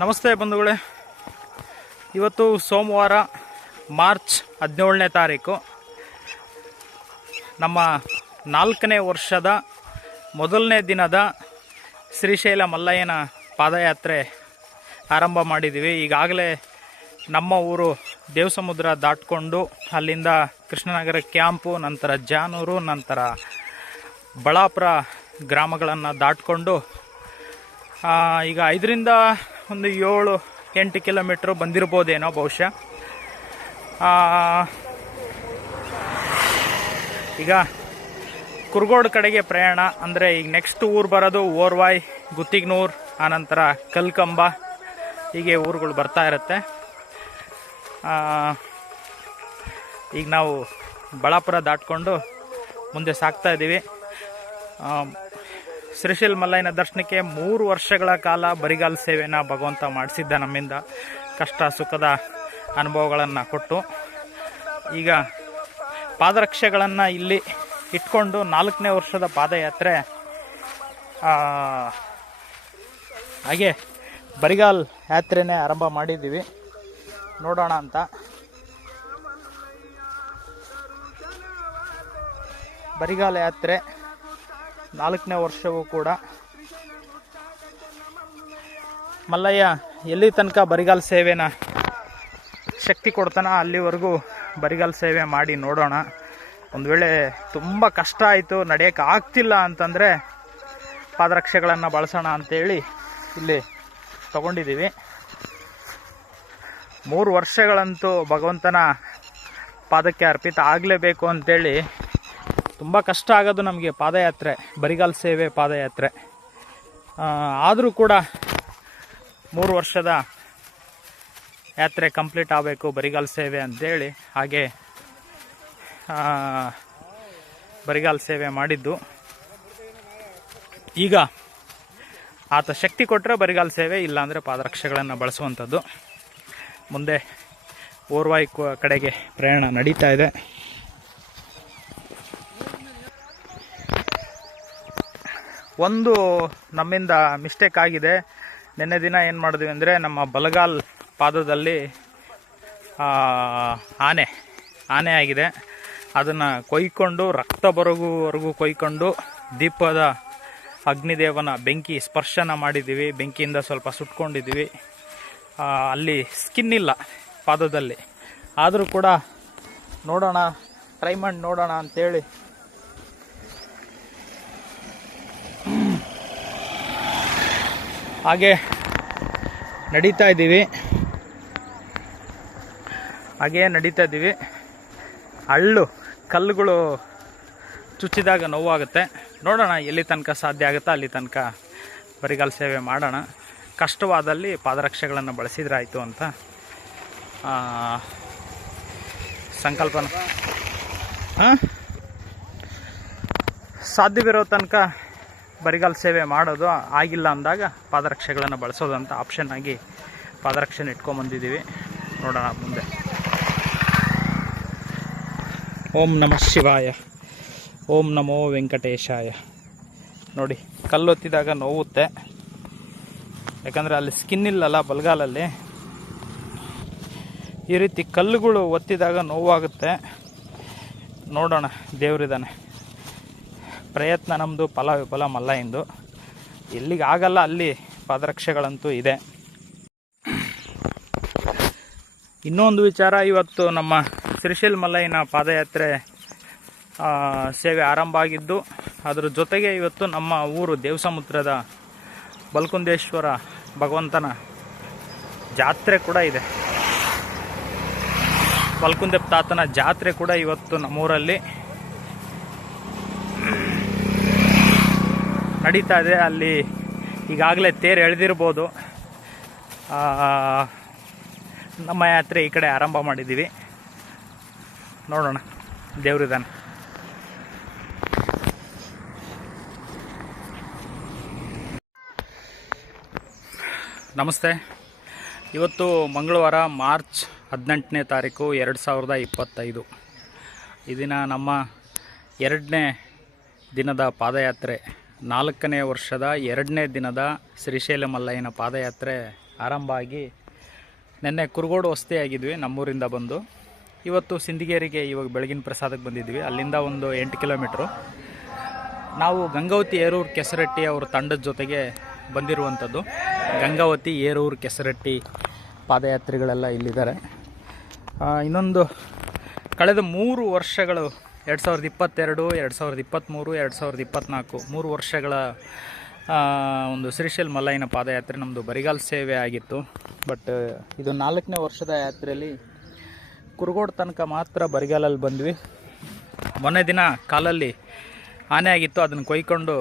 ನಮಸ್ತೆ ಬಂಧುಗಳೇ, ಇವತ್ತು ಸೋಮವಾರ ಮಾರ್ಚ್ 17ನೇ ತಾರೀಕು. ನಮ್ಮ 4ನೇ ವರ್ಷದ ಮೊದಲನೇ ದಿನದ ಶ್ರೀಶೈಲ ಮಲ್ಲಯ್ಯನ ಪಾದಯಾತ್ರೆ ಆರಂಭ ಮಾಡಿದ್ದೀವಿ. ಈಗಾಗಲೇ ನಮ್ಮ ಊರು ದೇವಸಮುದ್ರ ದಾಟಿಕೊಂಡು ಅಲ್ಲಿಂದ ಕೃಷ್ಣನಗರ ಕ್ಯಾಂಪು, ನಂತರ ಜಾನೂರು, ನಂತರ ಬಳ್ಳಾಪುರ ಗ್ರಾಮಗಳನ್ನು ದಾಟಿಕೊಂಡು ಈಗ 5ರಿಂದ ಒಂದು 7-8 ಕಿಲೋಮೀಟ್ರು ಬಂದಿರ್ಬೋದೇನೋ ಬಹುಶಃ. ಈಗ ಕುರ್ಗೋಡ್ ಕಡೆಗೆ ಪ್ರಯಾಣ. ಅಂದರೆ ಈಗ ನೆಕ್ಸ್ಟ್ ಊರು ಬರೋದು ಓರ್ವಾಯ್, ಗುತ್ತಿಗ್ನೂರು, ಆನಂತರ ಕಲ್ಕಂಬ, ಹೀಗೆ ಊರುಗಳು ಬರ್ತಾ ಇರುತ್ತೆ. ಈಗ ನಾವು ಬಳ್ಳಾಪುರ ದಾಟ್ಕೊಂಡು ಮುಂದೆ ಸಾಗ್ತಾ ಇದ್ದೀವಿ. ಶ್ರೀಶೈಲ ಮಲ್ಲಯ್ಯನ ದರ್ಶನಕ್ಕೆ 3 ವರ್ಷಗಳ ಕಾಲ ಬರಿಗಾಲ ಸೇವೆನ ಭಗವಂತ ಮಾಡಿಸಿದ್ದ ನಮ್ಮಿಂದ. ಕಷ್ಟ ಸುಖದ ಅನುಭವಗಳನ್ನು ಕೊಟ್ಟು ಈಗ ಪಾದರಕ್ಷೆಗಳನ್ನು ಇಲ್ಲಿ ಇಟ್ಕೊಂಡು 4ನೇ ವರ್ಷದ ಪಾದಯಾತ್ರೆ ಹಾಗೆ ಬರಿಗಾಲ್ ಯಾತ್ರೆನೇ ಆರಂಭ ಮಾಡಿದ್ದೀವಿ. ನೋಡೋಣ ಅಂತ. ಬರಿಗಾಲ ಯಾತ್ರೆ 4ನೇ ವರ್ಷವೂ ಕೂಡ ಮಲ್ಲಯ್ಯ ಎಲ್ಲಿ ತನಕ ಬರಿಗಾಲ ಸೇವೆನ ಶಕ್ತಿ ಕೊಡ್ತಾನ ಅಲ್ಲಿವರೆಗೂ ಬರಿಗಾಲ ಸೇವೆ ಮಾಡಿ ನೋಡೋಣ. ಒಂದು ವೇಳೆ ತುಂಬ ಕಷ್ಟ ಆಯಿತು, ನಡೆಯೋಕ್ಕೆ ಆಗ್ತಿಲ್ಲ ಅಂತಂದರೆ ಪಾದರಕ್ಷೆಗಳನ್ನು ಬಳಸೋಣ ಅಂತೇಳಿ ಇಲ್ಲಿ ತಗೊಂಡಿದ್ದೀವಿ. 3 ವರ್ಷಗಳಂತೂ ಭಗವಂತನ ಪಾದಕ್ಕೆ ಅರ್ಪಿತ ಆಗಲೇಬೇಕು ಅಂತೇಳಿ. ತುಂಬ ಕಷ್ಟ ಆಗೋದು ನಮಗೆ ಪಾದಯಾತ್ರೆ, ಬರಿಗಾಲ ಸೇವೆ ಪಾದಯಾತ್ರೆ. ಆದರೂ ಕೂಡ 3 ವರ್ಷದ ಯಾತ್ರೆ ಕಂಪ್ಲೀಟ್ ಆಗಬೇಕು ಬರಿಗಾಲ ಸೇವೆ ಅಂತೇಳಿ ಹಾಗೆ ಬರಿಗಾಲ ಸೇವೆ ಮಾಡಿದ್ದು. ಈಗ ಆತ ಶಕ್ತಿ ಕೊಟ್ಟರೆ ಬರಿಗಾಲ ಸೇವೆ, ಇಲ್ಲಾಂದರೆ ಪಾದರಕ್ಷೆಗಳನ್ನು ಬಳಸುವಂಥದ್ದು. ಮುಂದೆ ಓರ್ವಾಯ್ ಕಡೆಗೆ ಪ್ರಯಾಣ ನಡೀತಾ ಇದೆ. ಒಂದು ನಮ್ಮಿಂದ ಮಿಸ್ಟೇಕ್ ಆಗಿದೆ. ನಿನ್ನೆ ದಿನ ಏನು ಮಾಡಿದ್ವಿ ಅಂದರೆ, ನಮ್ಮ ಬಲಗಾಲ್ ಪಾದದಲ್ಲಿ ಆನೆ ಆಗಿದೆ. ಅದನ್ನು ಕೊಯ್ಕೊಂಡು ರಕ್ತ ಬರೋವರೆಗೂ ಕೊಯ್ಕೊಂಡು ದೀಪದ ಅಗ್ನಿದೇವನ ಬೆಂಕಿ ಸ್ಪರ್ಶನ ಮಾಡಿದ್ದೀವಿ. ಬೆಂಕಿಯಿಂದ ಸ್ವಲ್ಪ ಸುಟ್ಕೊಂಡಿದ್ದೀವಿ. ಅಲ್ಲಿ ಸ್ಕಿನ್ ಇಲ್ಲ ಪಾದದಲ್ಲಿ. ಆದರೂ ಕೂಡ ನೋಡೋಣ, ಟ್ರೈ ಮಾಡಿ ನೋಡೋಣ ಅಂಥೇಳಿ ಹಾಗೆ ನಡೀತಾ ಇದ್ದೀವಿ. ಕಲ್ಲುಗಳು ಚುಚ್ಚಿದಾಗ ನೋವಾಗುತ್ತೆ. ನೋಡೋಣ ಎಲ್ಲಿ ತನಕ ಸಾಧ್ಯ ಆಗುತ್ತಾ ಅಲ್ಲಿ ತನಕ ಬರಿಗಾಲ ಸೇವೆ ಮಾಡೋಣ. ಕಷ್ಟವಾದಲ್ಲಿ ಪಾದರಕ್ಷೆಗಳನ್ನು ಬಳಸಿದ್ರಾಯಿತು ಅಂತ ಸಂಕಲ್ಪನ. ಸಾಧ್ಯವಿರೋ ತನಕ ಬರಿಗಾಲ ಸೇವೆ ಮಾಡೋದು, ಆಗಿಲ್ಲ ಅಂದಾಗ ಪಾದರಕ್ಷೆಗಳನ್ನು ಬಳಸೋದು ಅಂತ ಆಪ್ಷನ್ ಆಗಿ ಪಾದರಕ್ಷೆನ ಇಟ್ಕೊಂಬಂದಿದ್ದೀವಿ. ನೋಡೋಣ ಮುಂದೆ. ಓಂ ನಮಃ ಶಿವಾಯ, ಓಂ ನಮೋ ವೆಂಕಟೇಶಾಯ. ನೋಡಿ, ಕಲ್ಲು ಒತ್ತಿದಾಗ ನೋವುತ್ತೆ, ಯಾಕಂದರೆ ಅಲ್ಲಿ ಸ್ಕಿನ್ ಇಲ್ಲಲ್ಲ ಬಲಗಾಲಲ್ಲಿ. ಈ ರೀತಿ ಕಲ್ಲುಗಳು ಒತ್ತಿದಾಗ ನೋವಾಗುತ್ತೆ. ನೋಡೋಣ, ದೇವರಿದ್ದಾನೆ. ಪ್ರಯತ್ನ ನಮ್ಮದು, ಫಲ ವಿಫಲ ಮಲ್ಲಯ್ಯಂದು. ಎಲ್ಲಿಗೆ ಆಗಲ್ಲ ಅಲ್ಲಿ ಪಾದರಕ್ಷೆಗಳಂತೂ ಇದೆ. ಇನ್ನೊಂದು ವಿಚಾರ, ಇವತ್ತು ನಮ್ಮ ಶ್ರೀಶೈಲ ಮಲ್ಲಯ್ಯನ ಪಾದಯಾತ್ರೆ ಸೇವೆ ಆರಂಭ ಆಗಿದ್ದು, ಅದರ ಜೊತೆಗೆ ಇವತ್ತು ನಮ್ಮ ಊರು ದೇವಸಮುದ್ರದ ಬಲಕುಂದೇಶ್ವರ ಭಗವಂತನ ಜಾತ್ರೆ ಕೂಡ ಇದೆ. ಬಲಕುಂದೆಪ್ಪ ತಾತನ ಜಾತ್ರೆ ಕೂಡ ಇವತ್ತು ನಮ್ಮೂರಲ್ಲಿ ನಡೀತಾ ಇದೆ. ಅಲ್ಲಿ ಈಗಾಗಲೇ ತೇರು ಎಳೆದಿರ್ಬೋದು. ನಮ್ಮ ಯಾತ್ರೆ ಈ ಕಡೆ ಆರಂಭ ಮಾಡಿದ್ದೀವಿ. ನೋಡೋಣ, ದೇವರಿದ್ದಾನೆ. ನಮಸ್ತೆ. ಇವತ್ತು ಮಂಗಳವಾರ ಮಾರ್ಚ್ 18ನೇ ತಾರೀಕು 2025. ಈ ದಿನ ನಮ್ಮ 2ನೇ ದಿನದ ಪಾದಯಾತ್ರೆ, 4ನೇ ವರ್ಷದ 2ನೇ ದಿನದ ಶ್ರೀಶೈಲ ಮಲ್ಲಯ್ಯನ ಪಾದಯಾತ್ರೆ ಆರಂಭ ಆಗಿ ನಿನ್ನೆ ಕುರುಗೋಡು ವಸತಿಯಾಗಿದ್ವಿ ನಮ್ಮೂರಿಂದ ಬಂದು. ಇವತ್ತು ಸಿಂದಗೇರಿಗೆ ಇವಾಗ ಬೆಳಗಿನ ಪ್ರಸಾದಕ್ಕೆ ಬಂದಿದ್ವಿ. ಅಲ್ಲಿಂದ ಒಂದು 8 ಕಿಲೋಮೀಟ್ರು. ನಾವು ಗಂಗಾವತಿ ಏರೂರು ಕೆಸರಟ್ಟಿ ಅವ್ರ ತಂಡದ ಜೊತೆಗೆ ಬಂದಿರುವಂಥದ್ದು. ಗಂಗಾವತಿ ಏರೂರು ಕೆಸರಟ್ಟಿ ಪಾದಯಾತ್ರಿಗಳೆಲ್ಲ ಇಲ್ಲಿದ್ದಾರೆ. ಇನ್ನೊಂದು ಕಳೆದ 3 ವರ್ಷಗಳು 2022, 2023, 2024 3 ವರ್ಷಗಳ ಒಂದು ಶ್ರೀಶೈಲ ಮಲ್ಲಯ್ಯನ ಪಾದಯಾತ್ರೆ ನಮ್ಮದು ಬರಿಗಾಲ ಸೇವೆ ಆಗಿತ್ತು. ಬಟ್ ಇದು 4ನೇ ವರ್ಷದ ಯಾತ್ರೆಯಲ್ಲಿ ಕುರುಗೋಡು ತನಕ ಮಾತ್ರ ಬರಿಗಾಲಲ್ಲಿ ಬಂದ್ವಿ. ಮೊನ್ನೆ ದಿನ ಕಾಲಲ್ಲಿ ಆನೆ ಆಗಿತ್ತು, ಅದನ್ನು ಕೊಯ್ಕೊಂಡು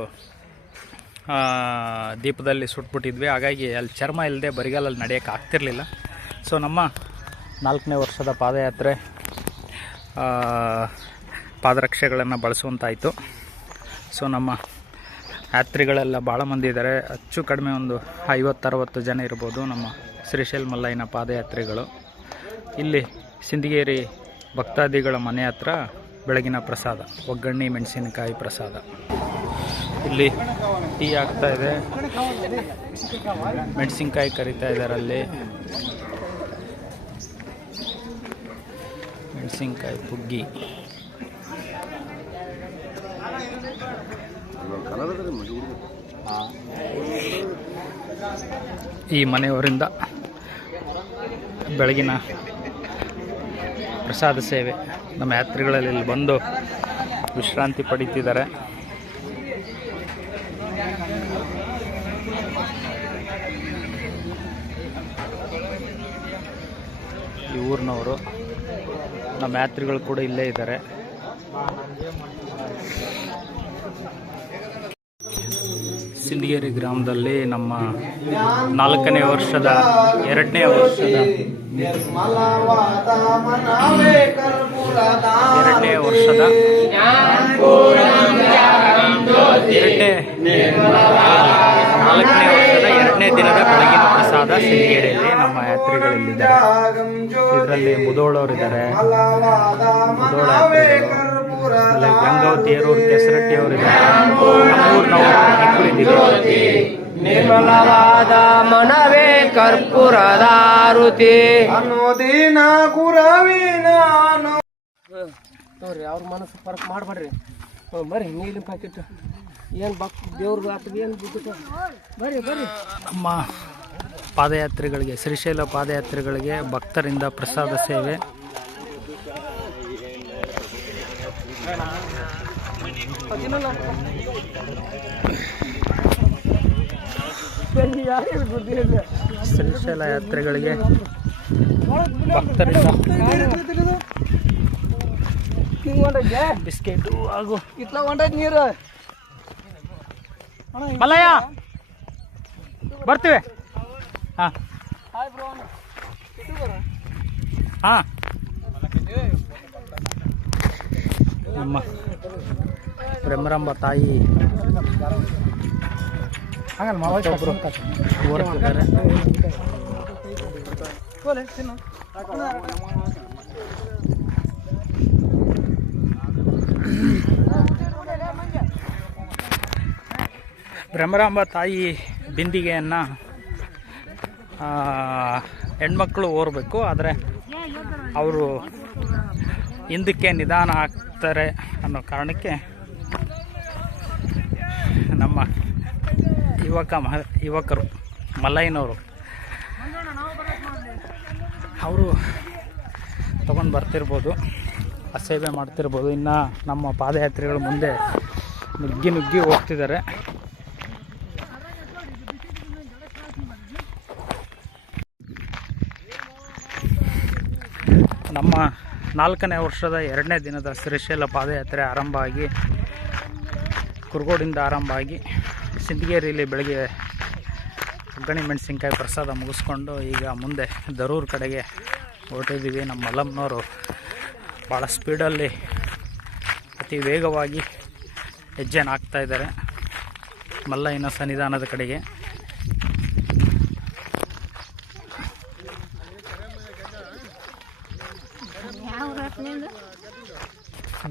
ದೀಪದಲ್ಲಿ ಸುಟ್ಬಿಟ್ಟಿದ್ವಿ. ಹಾಗಾಗಿ ಅಲ್ಲಿ ಚರ್ಮ ಇಲ್ಲದೆ ಬರಿಗಾಲಲ್ಲಿ ನಡೆಯೋಕ್ಕೆ ಆಗ್ತಿರ್ಲಿಲ್ಲ. ಸೊ ನಮ್ಮ 4ನೇ ವರ್ಷದ ಪಾದಯಾತ್ರೆ ಪಾದರಕ್ಷೆಗಳನ್ನು ಬಳಸುವಂತಾಯಿತು. ಸೊ ನಮ್ಮ ಯಾತ್ರಿಗಳೆಲ್ಲ ಭಾಳ ಮಂದಿ ಇದ್ದಾರೆ. ಹೆಚ್ಚು ಕಡಿಮೆ ಒಂದು 50-60 ಜನ ಇರ್ಬೋದು ನಮ್ಮ ಶ್ರೀಶೈಲ ಮಲ್ಲಯ್ಯನ ಪಾದಯಾತ್ರಿಗಳು. ಇಲ್ಲಿ ಸಿಂದಗೇರಿ ಭಕ್ತಾದಿಗಳ ಮನೆ ಹತ್ರ ಬೆಳಗಿನ ಪ್ರಸಾದ ಒಗ್ಗರಣೆ ಮೆಣಸಿನಕಾಯಿ ಪ್ರಸಾದ. ಇಲ್ಲಿ ಟೀ ಆಗ್ತಾ ಇದೆ, ಮೆಣಸಿನ್ಕಾಯಿ ಕರಿತಾ ಇದ್ದಾರೆ. ಅಲ್ಲಿ ಮೆಣಸಿನ್ಕಾಯಿ ಪುಗ್ಗಿ. ಈ ಮನೆಯವರಿಂದ ಬೆಳಗಿನ ಪ್ರಸಾದ ಸೇವೆ ನಮ್ಮ ಯಾತ್ರಿಗಳಲ್ಲಿ ಇಲ್ಲಿ ಬಂದು ವಿಶ್ರಾಂತಿ ಪಡೀತಿದ್ದಾರೆ. ಈ ಊರಿನವರು ನಮ್ಮ ಯಾತ್ರಿಗಳು ಕೂಡ ಇಲ್ಲೇ ಇದ್ದಾರೆ. ಸಿಂದಗೇರಿ ಗ್ರಾಮದಲ್ಲಿ ನಮ್ಮ 4ನೇ ವರ್ಷದ 2ನೇ ವರ್ಷದ ದಿನದ ಬೆಳಗಿನ ಪ್ರಸಾದ ಸಿಂದಗೇರಿಯಲ್ಲಿ ನಮ್ಮ ಯಾತ್ರಿಗಳಿದ್ದಾರೆ. ಇದರಲ್ಲಿ ಮುದೋಳವರಿದ್ದಾರೆ, ಮುದೋಳ ಗಂಗಾವತಿ ಏರೂರು ಕೆಸರಟ್ಟಿ ಅವರಿದ್ದಾರೆ, ನಿರ್ಮಲವಾದ ಮನವೇ ಕರ್ಪೂರದಾರುತಿ ಅನ್ನೋದೇನ ಗುರವಿನ ನೋಡ್ರಿ. ಅವ್ರ ಮನಸ್ಸು ಫರಕ್ ಮಾಡಬೇಡ್ರಿ. ಬರ್ರಿ ನೀರಿನ ಪ್ಯಾಕೆಟ್ ಏನು ದೇವ್ರಿಗೆ ಆಗ್ತದೆ ಏನು ಬಿಟ್ಟು ಬರ್ರಿ ಬರ್ರಿ. ನಮ್ಮ ಪಾದಯಾತ್ರಿಗಳಿಗೆ, ಶ್ರೀಶೈಲ ಪಾದಯಾತ್ರಿಗಳಿಗೆ ಭಕ್ತರಿಂದ ಪ್ರಸಾದ ಸೇವೆ. ಶ್ರೀಶೈಲ ಯಾತ್ರೆಗಳಿಗೆ ಭಕ್ತರಿಂದ ಬಿಸ್ಕೆಟು ಹಾಗೂ ಇತ್ಲ ಹೊಂಟೈತಿ ನೀರು. ಮಲ್ಲಯ್ಯ ಬರ್ತೀವಿ. ಹಾಂ ಹಾಂ ನಮ್ಮ ಬ್ರಹ್ಮರಂಬ ತಾಯಿ ಒಬ್ಬರು ಓಡ್ತಿದ್ದಾರೆ. ಬ್ರಹ್ಮರಾಂಬ ತಾಯಿ ಬಿಂದಿಗೆಯನ್ನು ಹೆಣ್ಮಕ್ಳು ಓರಬೇಕು. ಆದರೆ ಅವರು ಹಿಂದಕ್ಕೆ ನಿಧಾನ ಆಗ್ತಾರೆ ಅನ್ನೋ ಕಾರಣಕ್ಕೆ ನಮ್ಮ ಯುವಕರು ಮಲ್ಲಯ್ಯನವರು ಅವರು ತಗೊಂಡು ಬರ್ತಿರ್ಬೋದು, ಆ ಸೇವೆ ಮಾಡ್ತಿರ್ಬೋದು. ಇನ್ನು ನಮ್ಮ ಪಾದಯಾತ್ರಿಗಳು ಮುಂದೆ ನುಗ್ಗಿ ಹೋಗ್ತಿದ್ದಾರೆ. ನಮ್ಮ 4ನೇ ವರ್ಷದ 2ನೇ ದಿನದ ಶ್ರೀಶೈಲ ಪಾದಯಾತ್ರೆ ಆರಂಭ ಆಗಿ ಕುರುಗೋಡಿಂದ ಆರಂಭ ಆಗಿ ಸಿಂದಗೇರಿಯಲ್ಲಿ ಬೆಳಗ್ಗೆ ಒಗ್ಗರಣೆ ಮೆಣಸಿನ್ಕಾಯಿ ಪ್ರಸಾದ ಮುಗಿಸ್ಕೊಂಡು ಈಗ ಮುಂದೆ ದರೂರು ಕಡೆಗೆ ಹೊರಟಿದ್ದೀವಿ. ನಮ್ಮ ಮಲ್ಲಮ್ಮನವರು ಭಾಳ ಸ್ಪೀಡಲ್ಲಿ ಅತಿ ವೇಗವಾಗಿ ಹೆಜ್ಜೆನ ಹಾಕ್ತಾ ಇದ್ದಾರೆ ಮಲ್ಲಯ್ಯನ ಸನ್ನಿಧಾನದ ಕಡೆಗೆ.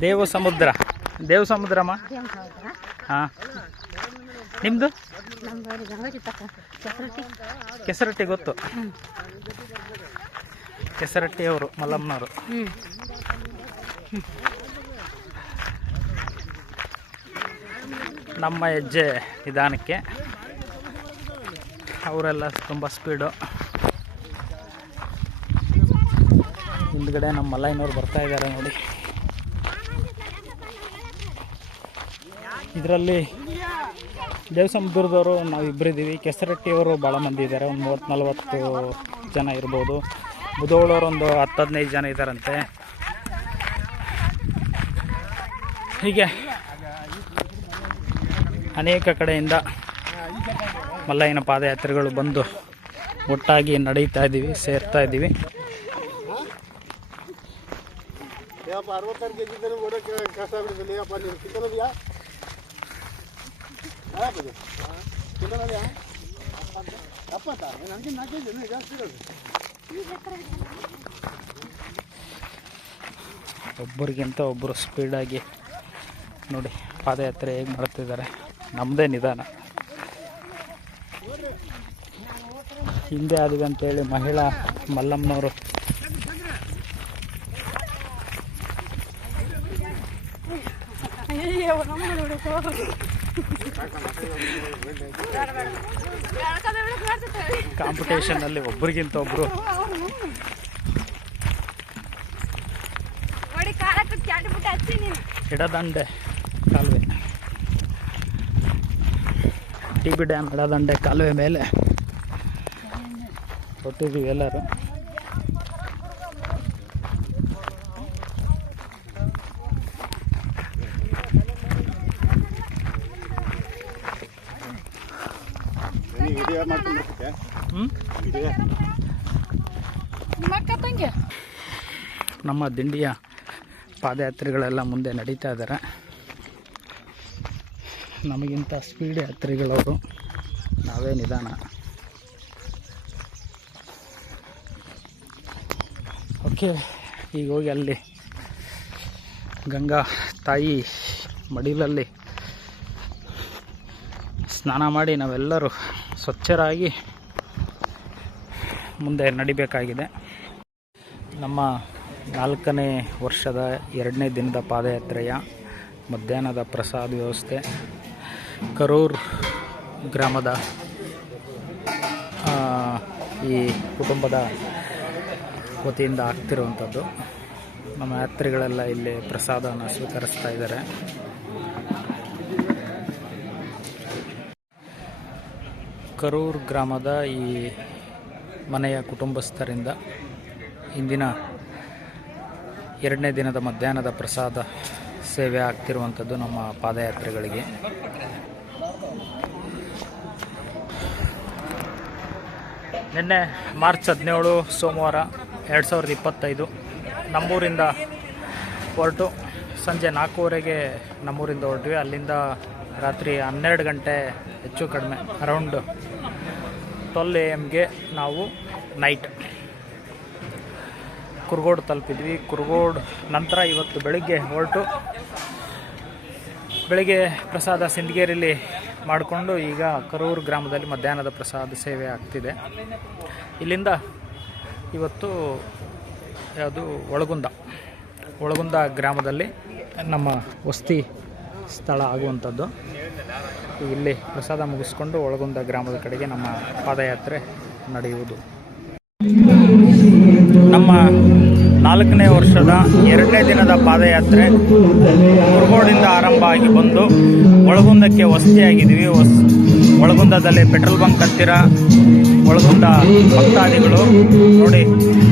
ದೇವಸಮುದ್ರಮ್ಮ. ಹಾಂ, ನಿಮ್ಮದು ನಮ್ದು ಗಂಗಾಜಿತ್ತಕ್ಕ ಕೆಸರಟ್ಟಿ. ಕೆಸರಟ್ಟಿ ಗೊತ್ತು, ಕೆಸರಟ್ಟಿಯವರು ಮಲ್ಲಮ್ಮನವರು. ನಮ್ಮ ಹೆಜ್ಜೆ ನಿಧಾನಕ್ಕೆ, ಅವರೆಲ್ಲ ತುಂಬ ಸ್ಪೀಡು. ಹಿಂದ್ಗಡೆ ನಮ್ಮ ಮಲ್ಲಯ್ಯನವ್ರು ಬರ್ತಾ ಇದ್ದಾರೆ ನೋಡಿ. ಇದರಲ್ಲಿ ದೇವಸಮುದ್ರದವರು ನಾವು ಇಬ್ಬರಿದ್ದೀವಿ. ಕೆಸರಟ್ಟಿಯವರು ಭಾಳ ಮಂದಿ ಇದ್ದಾರೆ, ಒಂದು 30-40 ಜನ ಇರ್ಬೋದು. ಮುಧೋಳವ್ರು ಒಂದು 10-15 ಜನ ಇದ್ದಾರಂತೆ. ಹೀಗೆ ಅನೇಕ ಕಡೆಯಿಂದ ಮಲ್ಲಯ್ಯನ ಪಾದಯಾತ್ರೆಗಳು ಬಂದು ಒಟ್ಟಾಗಿ ನಡೀತಾ ಇದ್ದೀವಿ, ಸೇರ್ತಾ ಇದ್ದೀವಿ. ಒಬ್ಬರಿಗಿಂತ ಒಬ್ಬರು ಸ್ಪೀಡಾಗಿ ನೋಡಿ ಪಾದಯಾತ್ರೆ ಹೇಗೆ ಮಾಡ್ತಿದ್ದಾರೆ. ನಮ್ಮದೇ ನಿಧಾನ. ಹಿಂದೆ ಆದಿವೆ ಅಂತೇಳಿ ಮಹಿಳಾ ಮಲ್ಲಮ್ಮನವರು ಕಾಂಪಿಟೇಷನಲ್ಲಿ ಒಬ್ಬರಿಗಿಂತ ಒಬ್ಬರು ಎಡದಂಡೆ ಕಾಲುವೆ, ಟಿ.ಬಿ. ಡ್ಯಾಮ್ ಎಡದಂಡೆ ಕಾಲುವೆ ಮೇಲೆ ಹೊಟ್ಟಿದ್ದೀವಿ ಎಲ್ಲರೂ. ನಮ್ಮ ದಿಂಡಿಯ ಪಾದಯಾತ್ರಿಗಳೆಲ್ಲ ಮುಂದೆ ನಡೀತಾ ಇದ್ದಾರೆ. ನಮಗಿಂತ ಸ್ಪೀಡ್ ಯಾತ್ರಿಗಳವರು, ನಾವೇ ನಿಧಾನ. ಓಕೆ, ಈಗ ಹೋಗಿ ಅಲ್ಲಿ ಗಂಗಾ ತಾಯಿ ಮಡಿಲಲ್ಲಿ ಸ್ನಾನ ಮಾಡಿ ನಾವೆಲ್ಲರೂ ಸ್ವಚ್ಛರಾಗಿ ಮುಂದೆ ನಡಿಬೇಕಾಗಿದೆ. ನಮ್ಮ 4ನೇ ವರ್ಷದ 2ನೇ ದಿನದ ಪಾದಯಾತ್ರೆಯ ಮಧ್ಯಾಹ್ನದ ಪ್ರಸಾದ ವ್ಯವಸ್ಥೆ ಕರೂರು ಗ್ರಾಮದ ಈ ಕುಟುಂಬದ ವತಿಯಿಂದ ಆಗ್ತಿರುವಂಥದ್ದು. ನಮ್ಮ ಯಾತ್ರಿಗಳೆಲ್ಲ ಇಲ್ಲಿ ಪ್ರಸಾದವನ್ನು ಸ್ವೀಕರಿಸ್ತಾ ಇದ್ದಾರೆ. ಕರೂರು ಗ್ರಾಮದ ಈ ಮನೆಯ ಕುಟುಂಬಸ್ಥರಿಂದ ಇಂದಿನ 2ನೇ ದಿನದ ಮಧ್ಯಾಹ್ನದ ಪ್ರಸಾದ ಸೇವೆ ಆಗ್ತಿರುವಂಥದ್ದು ನಮ್ಮ ಪಾದಯಾತ್ರೆಗಳಿಗೆ. ನಿನ್ನೆ ಮಾರ್ಚ್ 17 ಸೋಮವಾರ 2025 ನಮ್ಮೂರಿಂದ ಹೊರಟು ಸಂಜೆ 4:15 ನಮ್ಮೂರಿಂದ ಹೊರಟ್ವಿ. ಅಲ್ಲಿಂದ ರಾತ್ರಿ 12 ಗಂಟೆ ಹೆಚ್ಚು ಕಡಿಮೆ ಅರೌಂಡ್ 12 AM ನಾವು ನೈಟ್ ಕುರುಗೋಡು ತಲುಪಿದ್ವಿ. ಕುರುಗೋಡು ನಂತರ ಇವತ್ತು ಬೆಳಿಗ್ಗೆ ಹೊರಟು ಬೆಳಿಗ್ಗೆ ಪ್ರಸಾದ ಸಿಂದಗೇರಿಯಲ್ಲಿ ಮಾಡಿಕೊಂಡು ಈಗ ಕರೂರು ಗ್ರಾಮದಲ್ಲಿ ಮಧ್ಯಾಹ್ನದ ಪ್ರಸಾದ ಸೇವೆ ಆಗ್ತಿದೆ. ಇಲ್ಲಿಂದ ಇವತ್ತು ಯಾವುದು ಒಳಗುಂದ ಗ್ರಾಮದಲ್ಲಿ ನಮ್ಮ ವಸತಿ ಸ್ಥಳ ಆಗುವಂಥದ್ದು. ಇಲ್ಲಿ ಪ್ರಸಾದ ಮುಗಿಸ್ಕೊಂಡು ಒಳಗುಂದ ಗ್ರಾಮದ ಕಡೆಗೆ ನಮ್ಮ ಪಾದಯಾತ್ರೆ ನಡೆಯುವುದು. ನಮ್ಮ 4ನೇ ವರ್ಷದ 2ನೇ ದಿನದ ಪಾದಯಾತ್ರೆ ಕುರುಗೋಡಿಂದ ಆರಂಭ ಆಗಿ ಬಂದು ಒಳಗುಂದಕ್ಕೆ ವಸತಿಯಾಗಿದ್ದೀವಿ. ಒಳಗುಂದದಲ್ಲಿ ಪೆಟ್ರೋಲ್ ಬಂಕ್ ಹತ್ತಿರ ಒಳಗುಂದ ಭಕ್ತಾದಿಗಳು ನೋಡಿ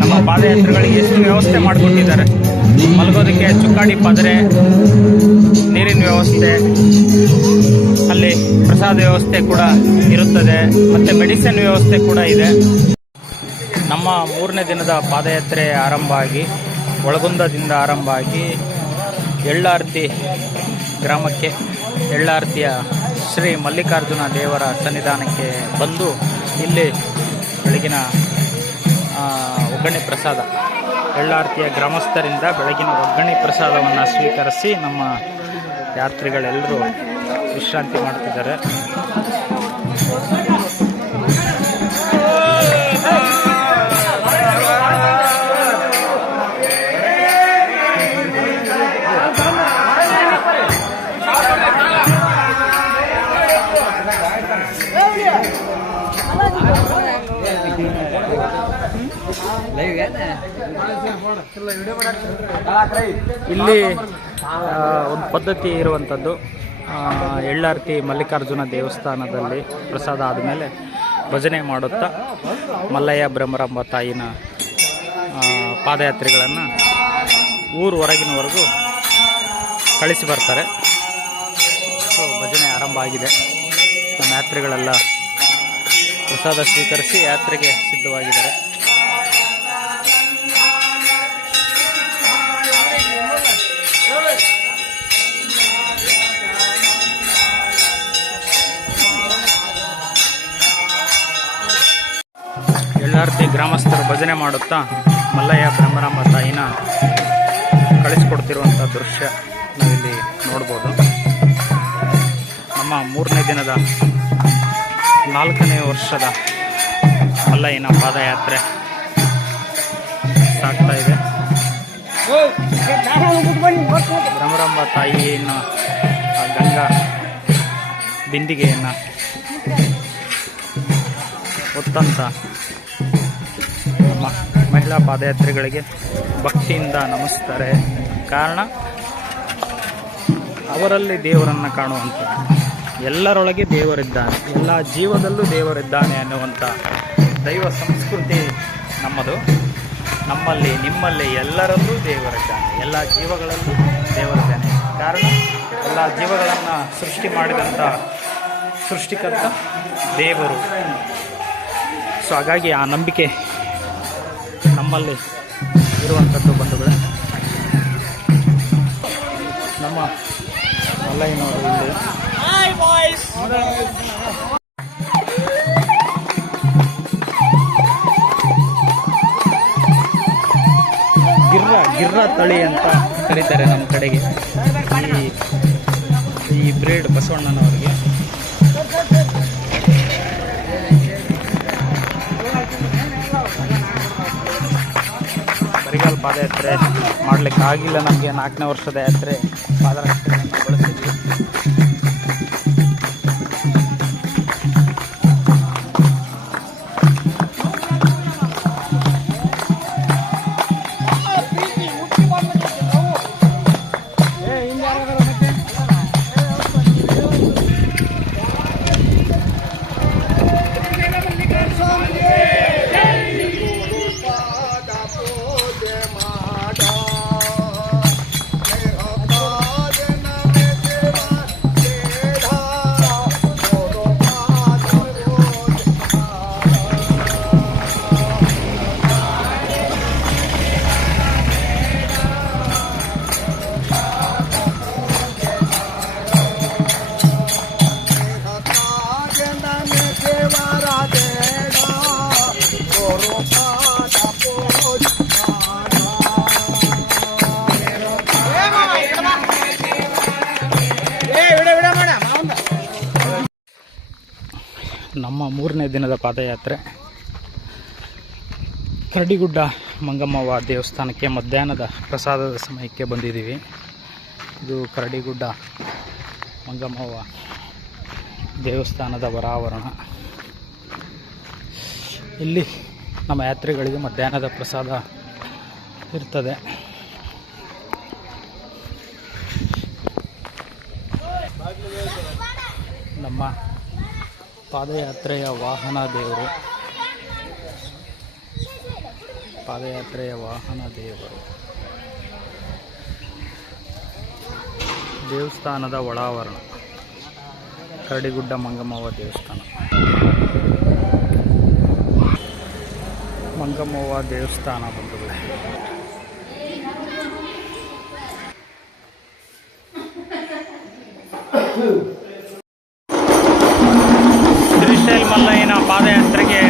ನಮ್ಮ ಪಾದಯಾತ್ರೆಗಳಿಗೆ ಎಷ್ಟು ವ್ಯವಸ್ಥೆ ಮಾಡಿಕೊಟ್ಟಿದ್ದಾರೆ. ಮಲಗೋದಕ್ಕೆ ಚುಕ್ಕಾಡಿ ಪದರೆ, ನೀರಿನ ವ್ಯವಸ್ಥೆ, ಅಲ್ಲಿ ಪ್ರಸಾದ ವ್ಯವಸ್ಥೆ ಕೂಡ ಇರುತ್ತದೆ, ಮತ್ತು ಮೆಡಿಸಿನ್ ವ್ಯವಸ್ಥೆ ಕೂಡ ಇದೆ. ನಮ್ಮ 3ನೇ ದಿನದ ಪಾದಯಾತ್ರೆ ಆರಂಭ ಆಗಿ ಒಳಗುಂದದಿಂದ ಆರಂಭ ಆಗಿ ಎಳ್ಳಾರ್ತಿ ಗ್ರಾಮಕ್ಕೆ, ಎಳ್ಳಾರ್ತಿಯ ಶ್ರೀ ಮಲ್ಲಿಕಾರ್ಜುನ ದೇವರ ಸನ್ನಿಧಾನಕ್ಕೆ ಬಂದು ಇಲ್ಲಿ ಬೆಳಗಿನ ಒಗ್ಗರಣೆ ಪ್ರಸಾದ, ಎಳ್ಳಾರ್ತಿಯ ಗ್ರಾಮಸ್ಥರಿಂದ ಬೆಳಗಿನ ಒಗ್ಗರಣೆ ಪ್ರಸಾದವನ್ನು ಸ್ವೀಕರಿಸಿ ನಮ್ಮ ಯಾತ್ರಿಗಳೆಲ್ಲರೂ ವಿಶ್ರಾಂತಿ ಮಾಡ್ತಿದ್ದಾರೆ. ಇಲ್ಲಿ ಒಂದು ಪದ್ಧತಿ ಇರುವಂಥದ್ದು, ಎಳ್ಳಾರ್ತಿ ಮಲ್ಲಿಕಾರ್ಜುನ ದೇವಸ್ಥಾನದಲ್ಲಿ ಪ್ರಸಾದ ಆದಮೇಲೆ ಭಜನೆ ಮಾಡುತ್ತಾ ಮಲ್ಲಯ್ಯ ಬ್ರಹ್ಮರಂಭ ತಾಯಿನ ಪಾದಯಾತ್ರೆಗಳನ್ನು ಊರು ಹೊರಗಿನವರೆಗೂ ಕಳಿಸಿ ಬರ್ತಾರೆ. ಸೊ ಭಜನೆ ಆರಂಭ ಆಗಿದೆ. ನಮ್ಮ ಯಾತ್ರೆಗಳೆಲ್ಲ ಪ್ರಸಾದ ಸ್ವೀಕರಿಸಿ ಯಾತ್ರೆಗೆ ಸಿದ್ಧವಾಗಿದ್ದಾರೆ. ಎಳ್ಳಾರ್ತಿ ಗ್ರಾಮಸ್ಥರು ಭಜನೆ ಮಾಡುತ್ತಾ ಮಲ್ಲಯ್ಯ ಬ್ರಹ್ಮರಾಂಬ ತಾಯಿನ ಕಳಿಸ್ಕೊಡ್ತಿರುವಂಥ ದೃಶ್ಯ ನಾವಿಲ್ಲಿ ನೋಡ್ಬೋದು. ನಮ್ಮ 3ನೇ ದಿನದ 4ನೇ ವರ್ಷದ ಮಲ್ಲಯ್ಯನ ಪಾದಯಾತ್ರೆ ಸಾಗ್ತಾ ಇದೆ. ಬ್ರಹ್ಮರಾಂಬ ತಾಯಿಯನ್ನು ಆ ಗಂಗಾ ಬಿಂದಿಗೆಯನ್ನು ಹೊತ್ತಂತ ನಮ್ಮ ಮಹಿಳಾ ಪಾದಯಾತ್ರಿಗಳಿಗೆ ಭಕ್ತಿಯಿಂದ ನಮಿಸ್ತಾರೆ. ಕಾರಣ ಅವರಲ್ಲಿ ದೇವರನ್ನು ಕಾಣುವಂಥದ್ದು. ಎಲ್ಲರೊಳಗೆ ದೇವರಿದ್ದಾನೆ, ಎಲ್ಲ ಜೀವದಲ್ಲೂ ದೇವರಿದ್ದಾನೆ ಅನ್ನುವಂಥ ದೈವ ಸಂಸ್ಕೃತಿ ನಮ್ಮದು. ನಮ್ಮಲ್ಲಿ, ನಿಮ್ಮಲ್ಲಿ, ಎಲ್ಲರಲ್ಲೂ ದೇವರಿದ್ದಾನೆ, ಎಲ್ಲ ಜೀವಗಳಲ್ಲೂ ದೇವರಿದ್ದಾನೆ. ಕಾರಣ ಎಲ್ಲ ಜೀವಗಳನ್ನು ಸೃಷ್ಟಿ ಮಾಡಿದಂಥ ಸೃಷ್ಟಿಕರ್ತ ದೇವರು. ಸೊ ಹಾಗಾಗಿ ಆ ನಂಬಿಕೆ ನಮ್ಮಲ್ಲಿ ಇರುವಂಥದ್ದು ಬಂಧುಗಳೇ. ನಮ್ಮ ಮಲ್ಲಯ್ಯನವರು ಇಲ್ಲಿ ಗಿರ್ರ ತಳಿ ಅಂತ ಕರೀತಾರೆ ನಮ್ಮ ಕಡೆಗೆ. ಈ ಬ್ರೇಡ್ ಬಸವಣ್ಣನವರಿಗೆ ಬರಿಗಾಲ್ ಪಾದಯಾತ್ರೆ ಮಾಡಲಿಕ್ಕೆ ಆಗಿಲ್ಲ. ನಮಗೆ 4ನೇ ವರ್ಷದ ಯಾತ್ರೆ ಪಾದಯಾತ್ರೆಯನ್ನು ಬಳಸಿದ್ವಿ. ನಮ್ಮ 3ನೇ ದಿನದ ಪಾದಯಾತ್ರೆ ಕರಡಿಗುಡ್ಡ ಮಂಗಮ್ಮವ್ವ ದೇವಸ್ಥಾನಕ್ಕೆ ಮಧ್ಯಾಹ್ನದ ಪ್ರಸಾದದ ಸಮಯಕ್ಕೆ ಬಂದಿದ್ದೀವಿ. ಇದು ಕರಡಿಗುಡ್ಡ ಮಂಗಮ್ಮವ್ವ ದೇವಸ್ಥಾನದ ಹೊರಾವರಣ. ಇಲ್ಲಿ ನಮ್ಮ ಯಾತ್ರಿಗಳಿಗೆ ಮಧ್ಯಾಹ್ನದ ಪ್ರಸಾದ ಇರ್ತದೆ. ನಮ್ಮ ಪಾದಯಾತ್ರೆಯ ವಾಹನ ದೇವರು, ಪಾದಯಾತ್ರೆಯ ವಾಹನ ದೇವರು ದೇವಸ್ಥಾನದ ಒಳಾವರಣ ಕರಡಿಗುಡ್ಡ ಮಂಗಮ್ಮವ್ವ ದೇವಸ್ಥಾನ. ಮಂಗಮ್ಮವ್ವ ದೇವಸ್ಥಾನ ಬಂಧುಗಳೇ. ಶ್ರೀಶೈಲ ಮಲ್ಲಯ್ಯನ ಪಾದಯಾತ್ರೆಗೆ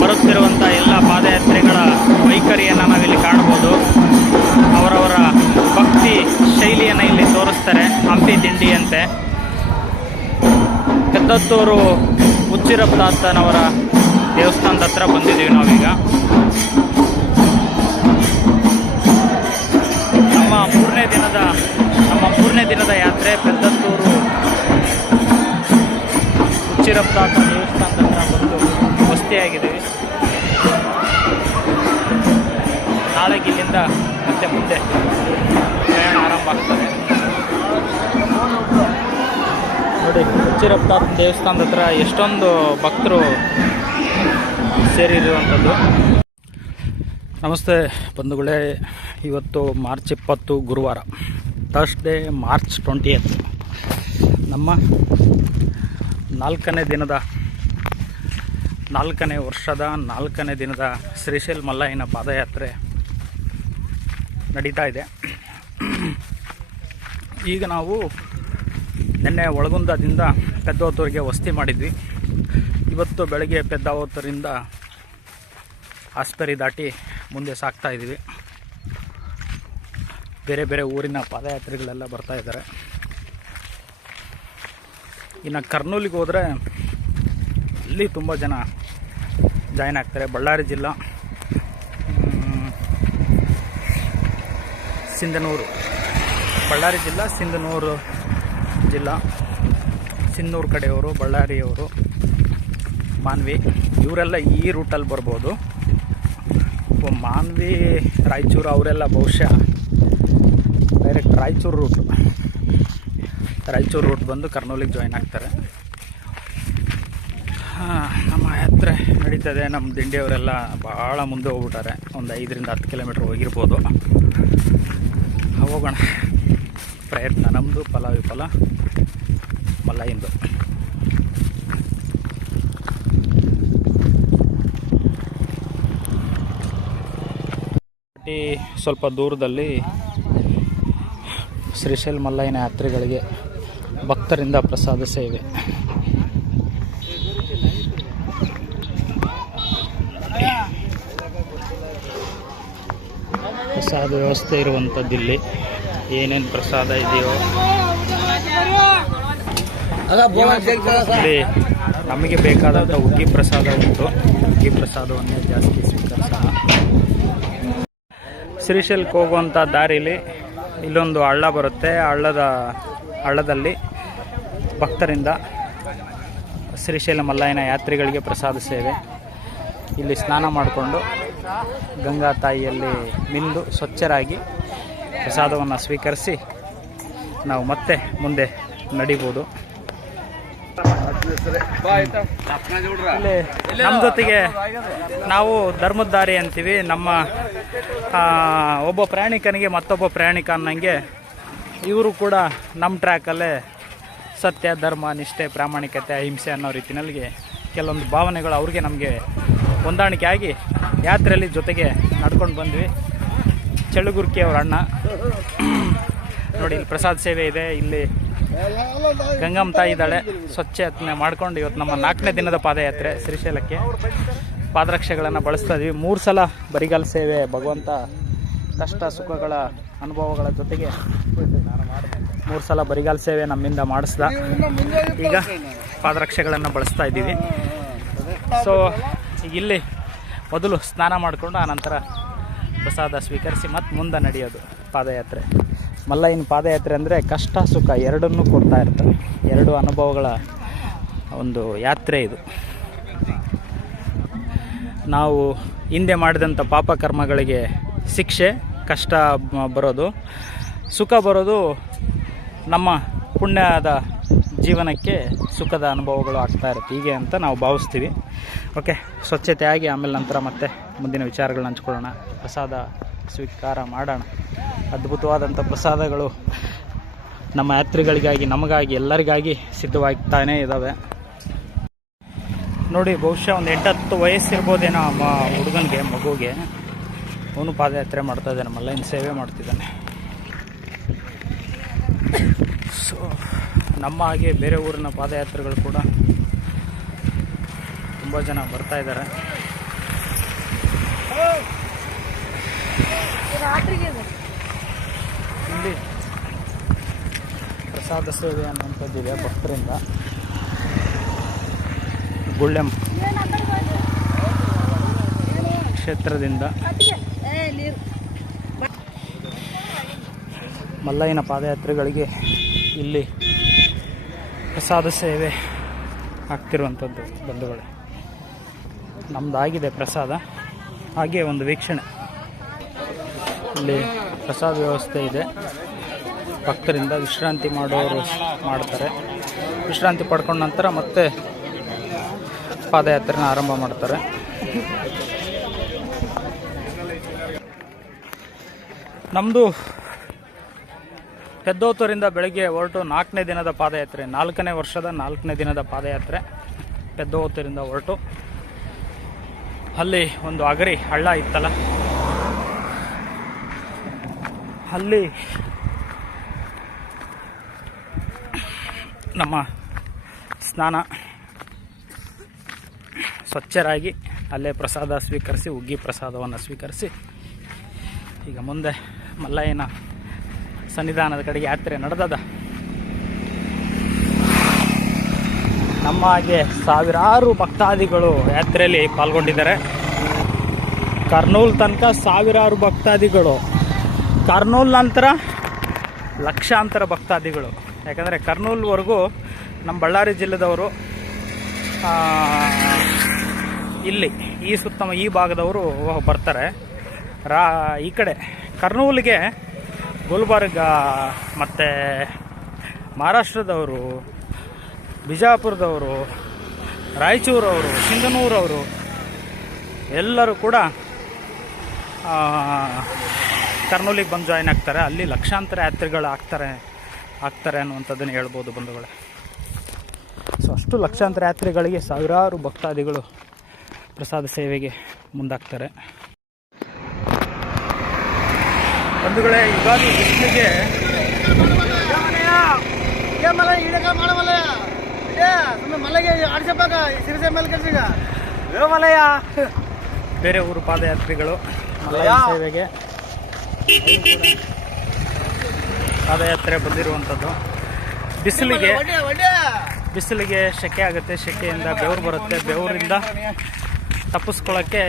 ಬರುತ್ತಿರುವಂಥ ಎಲ್ಲ ಪಾದಯಾತ್ರಿಗಳ ವೈಖರಿಯನ್ನು ನಾವಿಲ್ಲಿ ಕಾಣ್ಬೋದು. ಅವರವರ ಭಕ್ತಿ ಶೈಲಿಯನ್ನು ಇಲ್ಲಿ ತೋರಿಸ್ತಾರೆ. ಹಂಪಿ ದಿಂಡಿ ಅಂತೆ. ಪೆದ್ದತ್ತೂರು ಹುಚ್ಚಿರಪ್ಪನವರ ದೇವಸ್ಥಾನದ ಹತ್ರ ಬಂದಿದ್ದೀವಿ ನಾವೀಗ. ನಮ್ಮ ಮೂರನೇ ದಿನದ ಯಾತ್ರೆ ಪೆದ್ದತ್ತೂರು ಹುಚ್ಚಿರಪ್ಪನ ದೇವಸ್ಥಾನದ ಹತ್ರ ಬಂದು ವಸ್ತಿಯಾಗಿದ್ದೀವಿ. ನಾಳೆಗೆ ಇಲ್ಲಿಂದ ಮತ್ತೆ ಮುಂದೆ ಪ್ರಯಾಣ ಆರಂಭ ಆಗ್ತದೆ. ನೋಡಿ, ಹುಚ್ಚಿರಪ್ಪ ದೇವಸ್ಥಾನದ ಹತ್ರ ಎಷ್ಟೊಂದು ಭಕ್ತರು ಸೇರಿರುವಂಥದ್ದು. ನಮಸ್ತೆ ಬಂಧುಗಳೇ, ಇವತ್ತು ಮಾರ್ಚ್ 20 ಗುರುವಾರ, ಥರ್ಸ್ಡೇ ಮಾರ್ಚ್ 20th. ನಮ್ಮ 4ನೇ ವರ್ಷದ 4ನೇ ದಿನದ ಶ್ರೀಶೈಲ ಮಲ್ಲಯ್ಯನ ಪಾದಯಾತ್ರೆ ನಡೀತಾ ಇದೆ. ಈಗ ನಾವು ನಿನ್ನೆ ಒಳಗುಂದದಿಂದ ಪೆದ್ದಾವತ್ತೂರಿಗೆ ವಸತಿ ಮಾಡಿದ್ವಿ. ಇವತ್ತು ಬೆಳಗ್ಗೆ ಪೆದ್ದಾವತ್ತೂರಿಂದ ಆಸ್ಪೆರಿ ದಾಟಿ ಮುಂದೆ ಸಾಗ್ತಾ ಇದ್ವಿ. ಬೇರೆ ಬೇರೆ ಊರಿನ ಪಾದಯಾತ್ರೆಗಳೆಲ್ಲ ಬರ್ತಾ ಇದ್ದಾರೆ. ಇನ್ನು ಕರ್ನೂಲಿಗೆ ಹೋದರೆ ಅಲ್ಲಿ ತುಂಬ ಜನ ಜಾಯ್ನ್ ಆಗ್ತಾರೆ. ಬಳ್ಳಾರಿ ಜಿಲ್ಲಾ, ಬಳ್ಳಾರಿ ಜಿಲ್ಲಾ, ಸಿಂಧನೂರು ಕಡೆಯವರು, ಬಳ್ಳಾರಿಯವರು, ಮಾನ್ವಿ, ಇವರೆಲ್ಲ ಈ ರೂಟಲ್ಲಿ ಬರ್ಬೋದು. ಮಾನ್ವಿ, ರಾಯಚೂರು ಅವರೆಲ್ಲ ಬಹುಶಃ ಡೈರೆಕ್ಟ್ ರಾಯಚೂರು ರೂಟ್ ಬಂದು ಕರ್ನೂಲಿಗೆ ಜಾಯ್ನ್ ಆಗ್ತಾರೆ. ನಮ್ಮ ಯಾತ್ರೆ ನಡೀತದೆ. ನಮ್ಮ ದಿಂಡಿಯವರೆಲ್ಲ ಭಾಳ ಮುಂದೆ ಹೋಗ್ಬಿಟ್ಟಾರೆ. ಒಂದು 5ರಿಂದ 10 ಕಿಲೋಮೀಟ್ರ್ ಹೋಗಿರ್ಬೋದು. ಹೋಗೋಣ. ಪ್ರಯತ್ನ ನಮ್ಮದು, ಫಲ ವಿಫಲ ಮಲ್ಲಯ್ಯಂದು. ಸ್ವಲ್ಪ ದೂರದಲ್ಲಿ ಶ್ರೀಶೈಲ ಮಲ್ಲಯ್ಯನ ಯಾತ್ರೆಗಳಿಗೆ ಭಕ್ತರಿಂದ ಪ್ರಸಾದ ಸೇವೆ. ಪ್ರಸಾದ ವ್ಯವಸ್ಥೆ ಇರುವಂಥದ್ದಿಲ್ಲಿ. ಏನೇನು ಪ್ರಸಾದ ಇದೆಯೋ ಇಲ್ಲಿ ನಮಗೆ ಬೇಕಾದಂಥ ಹುಗ್ಗಿ ಪ್ರಸಾದ ಉಂಟು. ಹುಗ್ಗಿ ಪ್ರಸಾದವನ್ನೇ ಜಾಸ್ತಿ ಸ್ವೀಕರಿಸೋಣ. ಶ್ರೀಶೈಲಕ್ಕೆ ಹೋಗುವಂಥ ದಾರಿಲಿ ಇಲ್ಲೊಂದು ಹಳ್ಳ ಬರುತ್ತೆ. ಹಳ್ಳದಲ್ಲಿ ಭಕ್ತರಿಂದ ಶ್ರೀಶೈಲ ಮಲ್ಲಯ್ಯನ ಯಾತ್ರಿಗಳಿಗೆ ಪ್ರಸಾದ ಸೇವೆ. ಇಲ್ಲಿ ಸ್ನಾನ ಮಾಡಿಕೊಂಡು ಗಂಗಾ ತಾಯಿಯಲ್ಲಿ ಮಿಂದು ಸ್ವಚ್ಛರಾಗಿ ಪ್ರಸಾದವನ್ನು ಸ್ವೀಕರಿಸಿ ನಾವು ಮತ್ತೆ ಮುಂದೆ ನಡಿಬೋದು. ಇಲ್ಲಿ ನಮ್ಮ ಜೊತೆಗೆ ನಾವು ಧರ್ಮದಾರಿ ಅಂತೀವಿ. ನಮ್ಮ ಒಬ್ಬ ಪ್ರಯಾಣಿಕನಿಗೆ ಮತ್ತೊಬ್ಬ ಪ್ರಯಾಣಿಕ ಅನ್ನಂಗೆ ಇವರು ಕೂಡ ನಮ್ಮ ಟ್ರ್ಯಾಕಲ್ಲೇ ಸತ್ಯ, ಧರ್ಮ, ನಿಷ್ಠೆ, ಪ್ರಾಮಾಣಿಕತೆ, ಅಹಿಂಸೆ ಅನ್ನೋ ರೀತಿಯಲ್ಲಿ ಕೆಲವೊಂದು ಭಾವನೆಗಳು ಅವ್ರಿಗೆ ನಮಗೆ ಹೊಂದಾಣಿಕೆ ಆಗಿ ಯಾತ್ರೆಯಲ್ಲಿ ಜೊತೆಗೆ ನಡ್ಕೊಂಡು ಬಂದ್ವಿ. ಚಳುಗುರ್ಕಿ ಅವ್ರ ಅಣ್ಣ. ನೋಡಿ, ಇಲ್ಲಿ ಪ್ರಸಾದ ಸೇವೆ ಇದೆ. ಇಲ್ಲಿ ಗಂಗಮ್ಮ ತಾಯಿ ಇದ್ದಾಳೆ. ಸ್ವಚ್ಛತೆ ಮಾಡ್ಕೊಂಡು ಇವತ್ತು ನಮ್ಮ 4ನೇ ದಿನದ ಪಾದಯಾತ್ರೆ ಶ್ರೀಶೈಲಕ್ಕೆ ಪಾದರಕ್ಷೆಗಳನ್ನು ಬಳಸ್ತಾ ಇದ್ವಿ. 3 ಸಲ ಬರಿಗಾಲ ಸೇವೆ. ಭಗವಂತ ಕಷ್ಟ ಸುಖಗಳ ಅನುಭವಗಳ ಜೊತೆಗೆ 3 ಸಲ ಬರಿಗಾಲ ಸೇವೆ ನಮ್ಮಿಂದ ಮಾಡಿಸ್ದ. ಈಗ ಪಾದರಕ್ಷೆಗಳನ್ನು ಬಳಸ್ತಾ ಇದ್ದೀವಿ. ಸೊ ಈಗ ಇಲ್ಲಿ ಮೊದಲು ಸ್ನಾನ ಮಾಡಿಕೊಂಡು ಆನಂತರ ಪ್ರಸಾದ ಸ್ವೀಕರಿಸಿ ಮತ್ತೆ ಮುಂದೆ ನಡೆಯೋದು ಪಾದಯಾತ್ರೆ. ಮಲ್ಲಯ್ಯನ ಪಾದಯಾತ್ರೆ ಅಂದರೆ ಕಷ್ಟ ಸುಖ ಎರಡನ್ನೂ ಕೊಡ್ತಾ ಇರ್ತಾರೆ. 2 ಅನುಭವಗಳ ಒಂದು ಯಾತ್ರೆ ಇದು. ನಾವು ಹಿಂದೆ ಮಾಡಿದಂಥ ಪಾಪಕರ್ಮಗಳಿಗೆ ಶಿಕ್ಷೆ, ಕಷ್ಟ ಬರೋದು, ಸುಖ ಬರೋದು ನಮ್ಮ ಪುಣ್ಯದ ಜೀವನಕ್ಕೆ ಸುಖದ ಅನುಭವಗಳು ಆಗ್ತಾ ಇರುತ್ತೆ. ಹೀಗೆ ಅಂತ ನಾವು ಭಾವಿಸ್ತೀವಿ. ಓಕೆ, ಸ್ವಚ್ಛತೆಯಾಗಿ ಆಮೇಲೆ ನಂತರ ಮತ್ತೆ ಮುಂದಿನ ವಿಚಾರಗಳನ್ನ ಹಂಚ್ಕೊಳ್ಳೋಣ. ಪ್ರಸಾದ ಸ್ವೀಕಾರ ಮಾಡೋಣ. ಅದ್ಭುತವಾದಂಥ ಪ್ರಸಾದಗಳು ನಮ್ಮ ಯಾತ್ರಿಗಳಿಗಾಗಿ, ನಮಗಾಗಿ, ಎಲ್ಲರಿಗಾಗಿ ಸಿದ್ಧವಾಗ್ತಾನೇ ಇದ್ದಾವೆ. ನೋಡಿ, ಬಹುಶಃ ಒಂದು 8-10 ವಯಸ್ಸಿರ್ಬೋದೇನೋ ಹುಡುಗನಿಗೆ, ಮಗುಗೆ. ಅವನು ಪಾದಯಾತ್ರೆ ಮಾಡ್ತಾ ಇದ್ದಾನೆ, ಮಲ್ಲಯ್ಯನ ಸೇವೆ ಮಾಡ್ತಿದ್ದಾನೆ. ಸೊ ನಮ್ಮ ಹಾಗೆ ಬೇರೆ ಊರಿನ ಪಾದಯಾತ್ರೆಗಳು ಕೂಡ ತುಂಬ ಜನ ಬರ್ತಾ ಇದ್ದಾರೆ. ಇಲ್ಲಿ ಪ್ರಸಾದ ಸೇವೆ ಅನ್ನುವಂಥದ್ದಿದೆ ಭಕ್ತರಿಂದ. ಗುಳ್ಳೆಂ ಕ್ಷೇತ್ರದಿಂದ ಮಲ್ಲಯ್ಯನ ಪಾದಯಾತ್ರೆಗಳಿಗೆ ಇಲ್ಲಿ ಪ್ರಸಾದ ಸೇವೆ ಆಗ್ತಿರುವಂಥದ್ದು ಬಂಧುಗಳೇ. ನಮ್ಮದಾಗಿದೆ ಪ್ರಸಾದ. ಹಾಗೆ ಒಂದು ವೀಕ್ಷಣೆ, ಇಲ್ಲಿ ಪ್ರಸಾದ ವ್ಯವಸ್ಥೆ ಇದೆ. ಭಕ್ತರಿಂದ ವಿಶ್ರಾಂತಿ ಮಾಡೋರು ಮಾಡ್ತಾರೆ. ವಿಶ್ರಾಂತಿ ಪಡ್ಕೊಂಡ ನಂತರ ಮತ್ತೆ ಪಾದಯಾತ್ರೆನ ಆರಂಭ ಮಾಡ್ತಾರೆ. ನಮ್ಮದು ಪೆದ್ದೋತೂರಿಂದ ಬೆಳಗ್ಗೆ ಹೊರಟು 4ನೇ ದಿನದ ಪಾದಯಾತ್ರೆ, 4ನೇ ವರ್ಷದ 4ನೇ ದಿನದ ಪಾದಯಾತ್ರೆ. ಪೆದ್ದೋತೂರಿಂದ ಹೊರಟು ಅಲ್ಲಿ ಒಂದು ಅಗರಿ ಹಳ್ಳ ಇತ್ತಲ್ಲ, ಅಲ್ಲಿ ನಮ್ಮ ಸ್ನಾನ ಸ್ವಚ್ಛರಾಗಿ ಅಲ್ಲೇ ಪ್ರಸಾದ ಸ್ವೀಕರಿಸಿ, ಉಗ್ಗಿ ಪ್ರಸಾದವನ್ನು ಸ್ವೀಕರಿಸಿ ಈಗ ಮುಂದೆ ಮಲ್ಲಯ್ಯನ ಸನ್ನಿಧಾನದ ಕಡೆಗೆ ಯಾತ್ರೆ ನಡೆದದ. ನಮ್ಮ ಹಾಗೆ ಸಾವಿರಾರು ಭಕ್ತಾದಿಗಳು ಯಾತ್ರೆಯಲ್ಲಿ ಪಾಲ್ಗೊಂಡಿದ್ದಾರೆ. ಕರ್ನೂಲ್ ತನಕ ಸಾವಿರಾರು ಭಕ್ತಾದಿಗಳು, ಕರ್ನೂಲ್ ನಂತರ ಲಕ್ಷಾಂತರ ಭಕ್ತಾದಿಗಳು. ಯಾಕಂದರೆ ಕರ್ನೂಲ್ವರೆಗೂ ನಮ್ಮ ಬಳ್ಳಾರಿ ಜಿಲ್ಲೆದವರು, ಇಲ್ಲಿ ಈ ಸುತ್ತಮ ಈ ಭಾಗದವರು ಬರ್ತಾರೆ. ಈ ಕಡೆ ಕರ್ನೂಲಿಗೆ ಗುಲ್ಬರ್ಗ ಮತ್ತು ಮಹಾರಾಷ್ಟ್ರದವರು, ಬಿಜಾಪುರದವರು, ರಾಯಚೂರವರು, ಸಿಂಧನೂರವರು ಎಲ್ಲರೂ ಕೂಡ ಕರ್ನೂಲಿಗೆ ಬಂದು ಜಾಯ್ನ್ ಆಗ್ತಾರೆ. ಅಲ್ಲಿ ಲಕ್ಷಾಂತರ ಯಾತ್ರಿಗಳು ಆಗ್ತಾರೆ ಅನ್ನುವಂಥದ್ದನ್ನು ಹೇಳ್ಬೋದು ಬಂಧುಗಳೇ. ಸೊ ಅಷ್ಟು ಲಕ್ಷಾಂತರ ಯಾತ್ರಿಗಳಿಗೆ ಸಾವಿರಾರು ಭಕ್ತಾದಿಗಳು ಪ್ರಸಾದ ಸೇವೆಗೆ ಮುಂದಾಗ್ತಾರೆ. ಬಂಧುಗಳೇ, ಯುಗಾದಿ ಬಿಸಿಲಿಗೆ ಬೇರೆ ಊರು ಪಾದಯಾತ್ರಿಗಳು ಮಲ್ಲಯ್ಯ ಸೇವೆಗೆ ಪಾದಯಾತ್ರೆ ಬಂದಿರುವಂಥದ್ದು. ಬಿಸಿಲಿಗೆ ಸೆಕೆ ಆಗುತ್ತೆ, ಸೆಕೆಯಿಂದ ಬೆವರು ಬರುತ್ತೆ. ಬೆವರಿಂದ ತಪ್ಪಿಸ್ಕೊಳ್ಳೋಕ್ಕೆ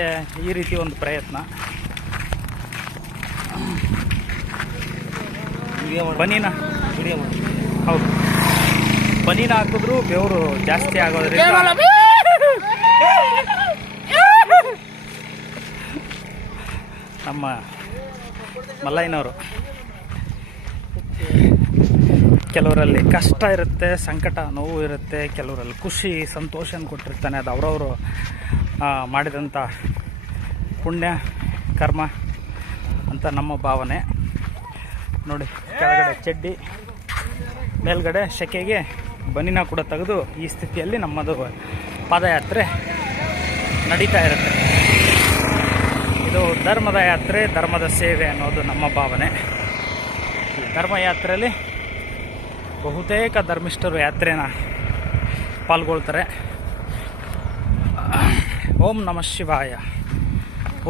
ಈ ರೀತಿ ಒಂದು ಪ್ರಯತ್ನ. ಬನೀನ ಹೌದು, ಬನೀನ ಹಾಕಿದ್ರೂ ಬೆವರು ಜಾಸ್ತಿ ಆಗೋದ್ರಿಂದ ನಮ್ಮ ಮಲ್ಲಯ್ಯನವರು ಕೆಲವರಲ್ಲಿ ಕಷ್ಟ ಇರುತ್ತೆ, ಸಂಕಟ ನೋವು ಇರುತ್ತೆ, ಕೆಲವರಲ್ಲಿ ಖುಷಿ ಸಂತೋಷನ ಕೊಟ್ಟಿರ್ತಾನೆ. ಅದು ಅವರವರು ಮಾಡಿದಂಥ ಪುಣ್ಯ ಕರ್ಮ ಅಂತ ನಮ್ಮ ಭಾವನೆ. ನೋಡಿ, ಕೆಳಗಡೆ ಚಡ್ಡಿ, ಮೇಲ್ಗಡೆ ಸೆಕೆಗೆ ಬನಿನ ಕೂಡ ತೆಗೆದು ಈ ಸ್ಥಿತಿಯಲ್ಲಿ ನಮ್ಮದು ಪಾದಯಾತ್ರೆ ನಡೀತಾ ಇರುತ್ತೆ. ಇದು ಧರ್ಮದ ಯಾತ್ರೆ, ಧರ್ಮದ ಸೇವೆ ಅನ್ನೋದು ನಮ್ಮ ಭಾವನೆ. ಈ ಧರ್ಮಯಾತ್ರೆಯಲ್ಲಿ ಬಹುತೇಕ ಧರ್ಮಿಷ್ಠರು ಯಾತ್ರೆನ ಪಾಲ್ಗೊಳ್ತಾರೆ. ಓಂ ನಮಃ ಶಿವಾಯ,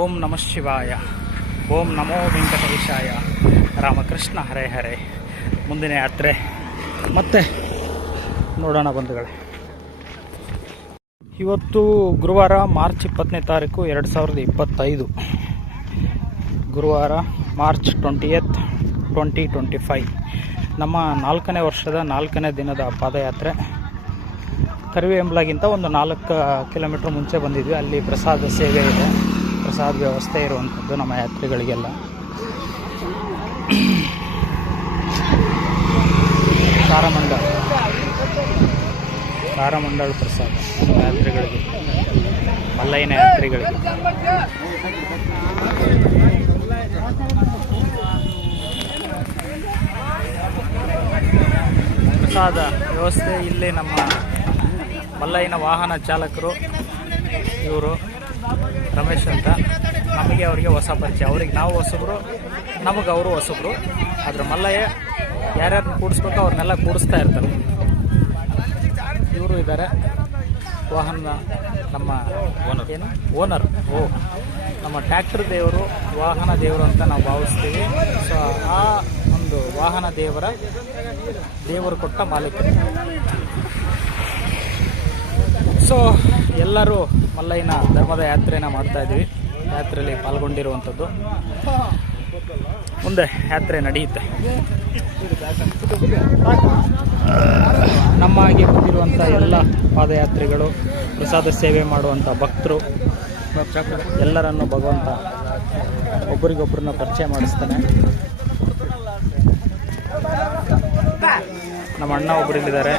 ಓಂ ನಮಃ ಶಿವಾಯ, ಓಂ ನಮೋ ವೆಂಕಟೇಶಾಯ, ರಾಮಕೃಷ್ಣ ಹರೇ ಹರೇ. ಮುಂದಿನ ಯಾತ್ರೆ ಮತ್ತೆ ನೋಡೋಣ ಬಂಧುಗಳೇ. ಇವತ್ತು ಗುರುವಾರ ಮಾರ್ಚ್ 20ನೇ ತಾರೀಕು 2025, ಗುರುವಾರ ಮಾರ್ಚ್ 20th 2025. ನಮ್ಮ 4ನೇ ವರ್ಷದ 4ನೇ ದಿನದ ಪಾದಯಾತ್ರೆ. ಕರಿವೆಂಬ್ಲಗಿಂತ ಒಂದು 4 ಕಿಲೋಮೀಟ್ರ್ ಮುಂಚೆ ಬಂದಿದ್ವಿ. ಅಲ್ಲಿ ಪ್ರಸಾದ ಸೇವೆ ಇದೆ, ಪ್ರಸಾದ ವ್ಯವಸ್ಥೆ ಇರುವಂಥದ್ದು ನಮ್ಮ ಯಾತ್ರಿಗಳಿಗೆಲ್ಲ. ತಾರಮಂಡಳ ಪ್ರಸಾದ ಯಾತ್ರಿಗಳಿಗೆ, ಮಲ್ಲಯ್ಯನ ಯಾತ್ರಿಗಳಿಗೆ. ಪ್ರಸಾದ ವ್ಯವಸ್ಥೆ ಇಲ್ಲಿ ನಮ್ಮ ಮಲ್ಲಯ್ಯನ ವಾಹನ ಚಾಲಕರು ಇವರು ರಮೇಶ್ ಅಂತ. ನಮಗೆ ಅವರಿಗೆ ಹೊಸ ಪರಿಚಯ. ಅವ್ರಿಗೆ ನಾವು ಹೊಸಬ್ರು, ನಮಗೆ ಅವರು ಹೊಸಬ್ರು. ಆದರೆ ಮಲ್ಲಯ್ಯ ಯಾರ್ಯಾರನ್ನ ಕೂಡಿಸ್ಬೇಕು ಅವ್ರನ್ನೆಲ್ಲ ಕೂಡಿಸ್ತಾ ಇರ್ತಾರೆ. ಇವರು ಇದ್ದಾರೆ ವಾಹನ, ನಮ್ಮ ಓನರ್. ನಮ್ಮ ಟ್ರ್ಯಾಕ್ಟರ್ ದೇವರು, ವಾಹನ ದೇವರು ಅಂತ ನಾವು ಭಾವಿಸ್ತೀವಿ. ಸೊ ಆ ಒಂದು ಒಂದು ವಾಹನ ದೇವರು ಕೊಟ್ಟ ಮಾಲೀಕರು. ಸೊ ಎಲ್ಲರೂ ಮಲ್ಲಯ್ಯನ ಧರ್ಮದ ಯಾತ್ರೆನ ಮಾಡ್ತಾ ಇದ್ದೀವಿ. ಯಾತ್ರೆಯಲ್ಲಿ ಪಾಲ್ಗೊಂಡಿರುವಂಥದ್ದು. ಮುಂದೆ ಯಾತ್ರೆ ನಡೆಯುತ್ತೆ. ನಮ್ಮ ಹಾಗೆ ಬಂದಿರುವಂಥ ಎಲ್ಲ ಪಾದಯಾತ್ರಿಗಳು, ಪ್ರಸಾದ ಸೇವೆ ಮಾಡುವಂಥ ಭಕ್ತರು ಎಲ್ಲರನ್ನು ಭಗವಂತ ಒಬ್ಬರಿಗೊಬ್ಬರನ್ನ ಪರಿಚಯ ಮಾಡಿಸ್ತಾನೆ. ನಮ್ಮ ಅಣ್ಣ ಒಬ್ಬರಿಲ್ಲಿದ್ದಾರೆ.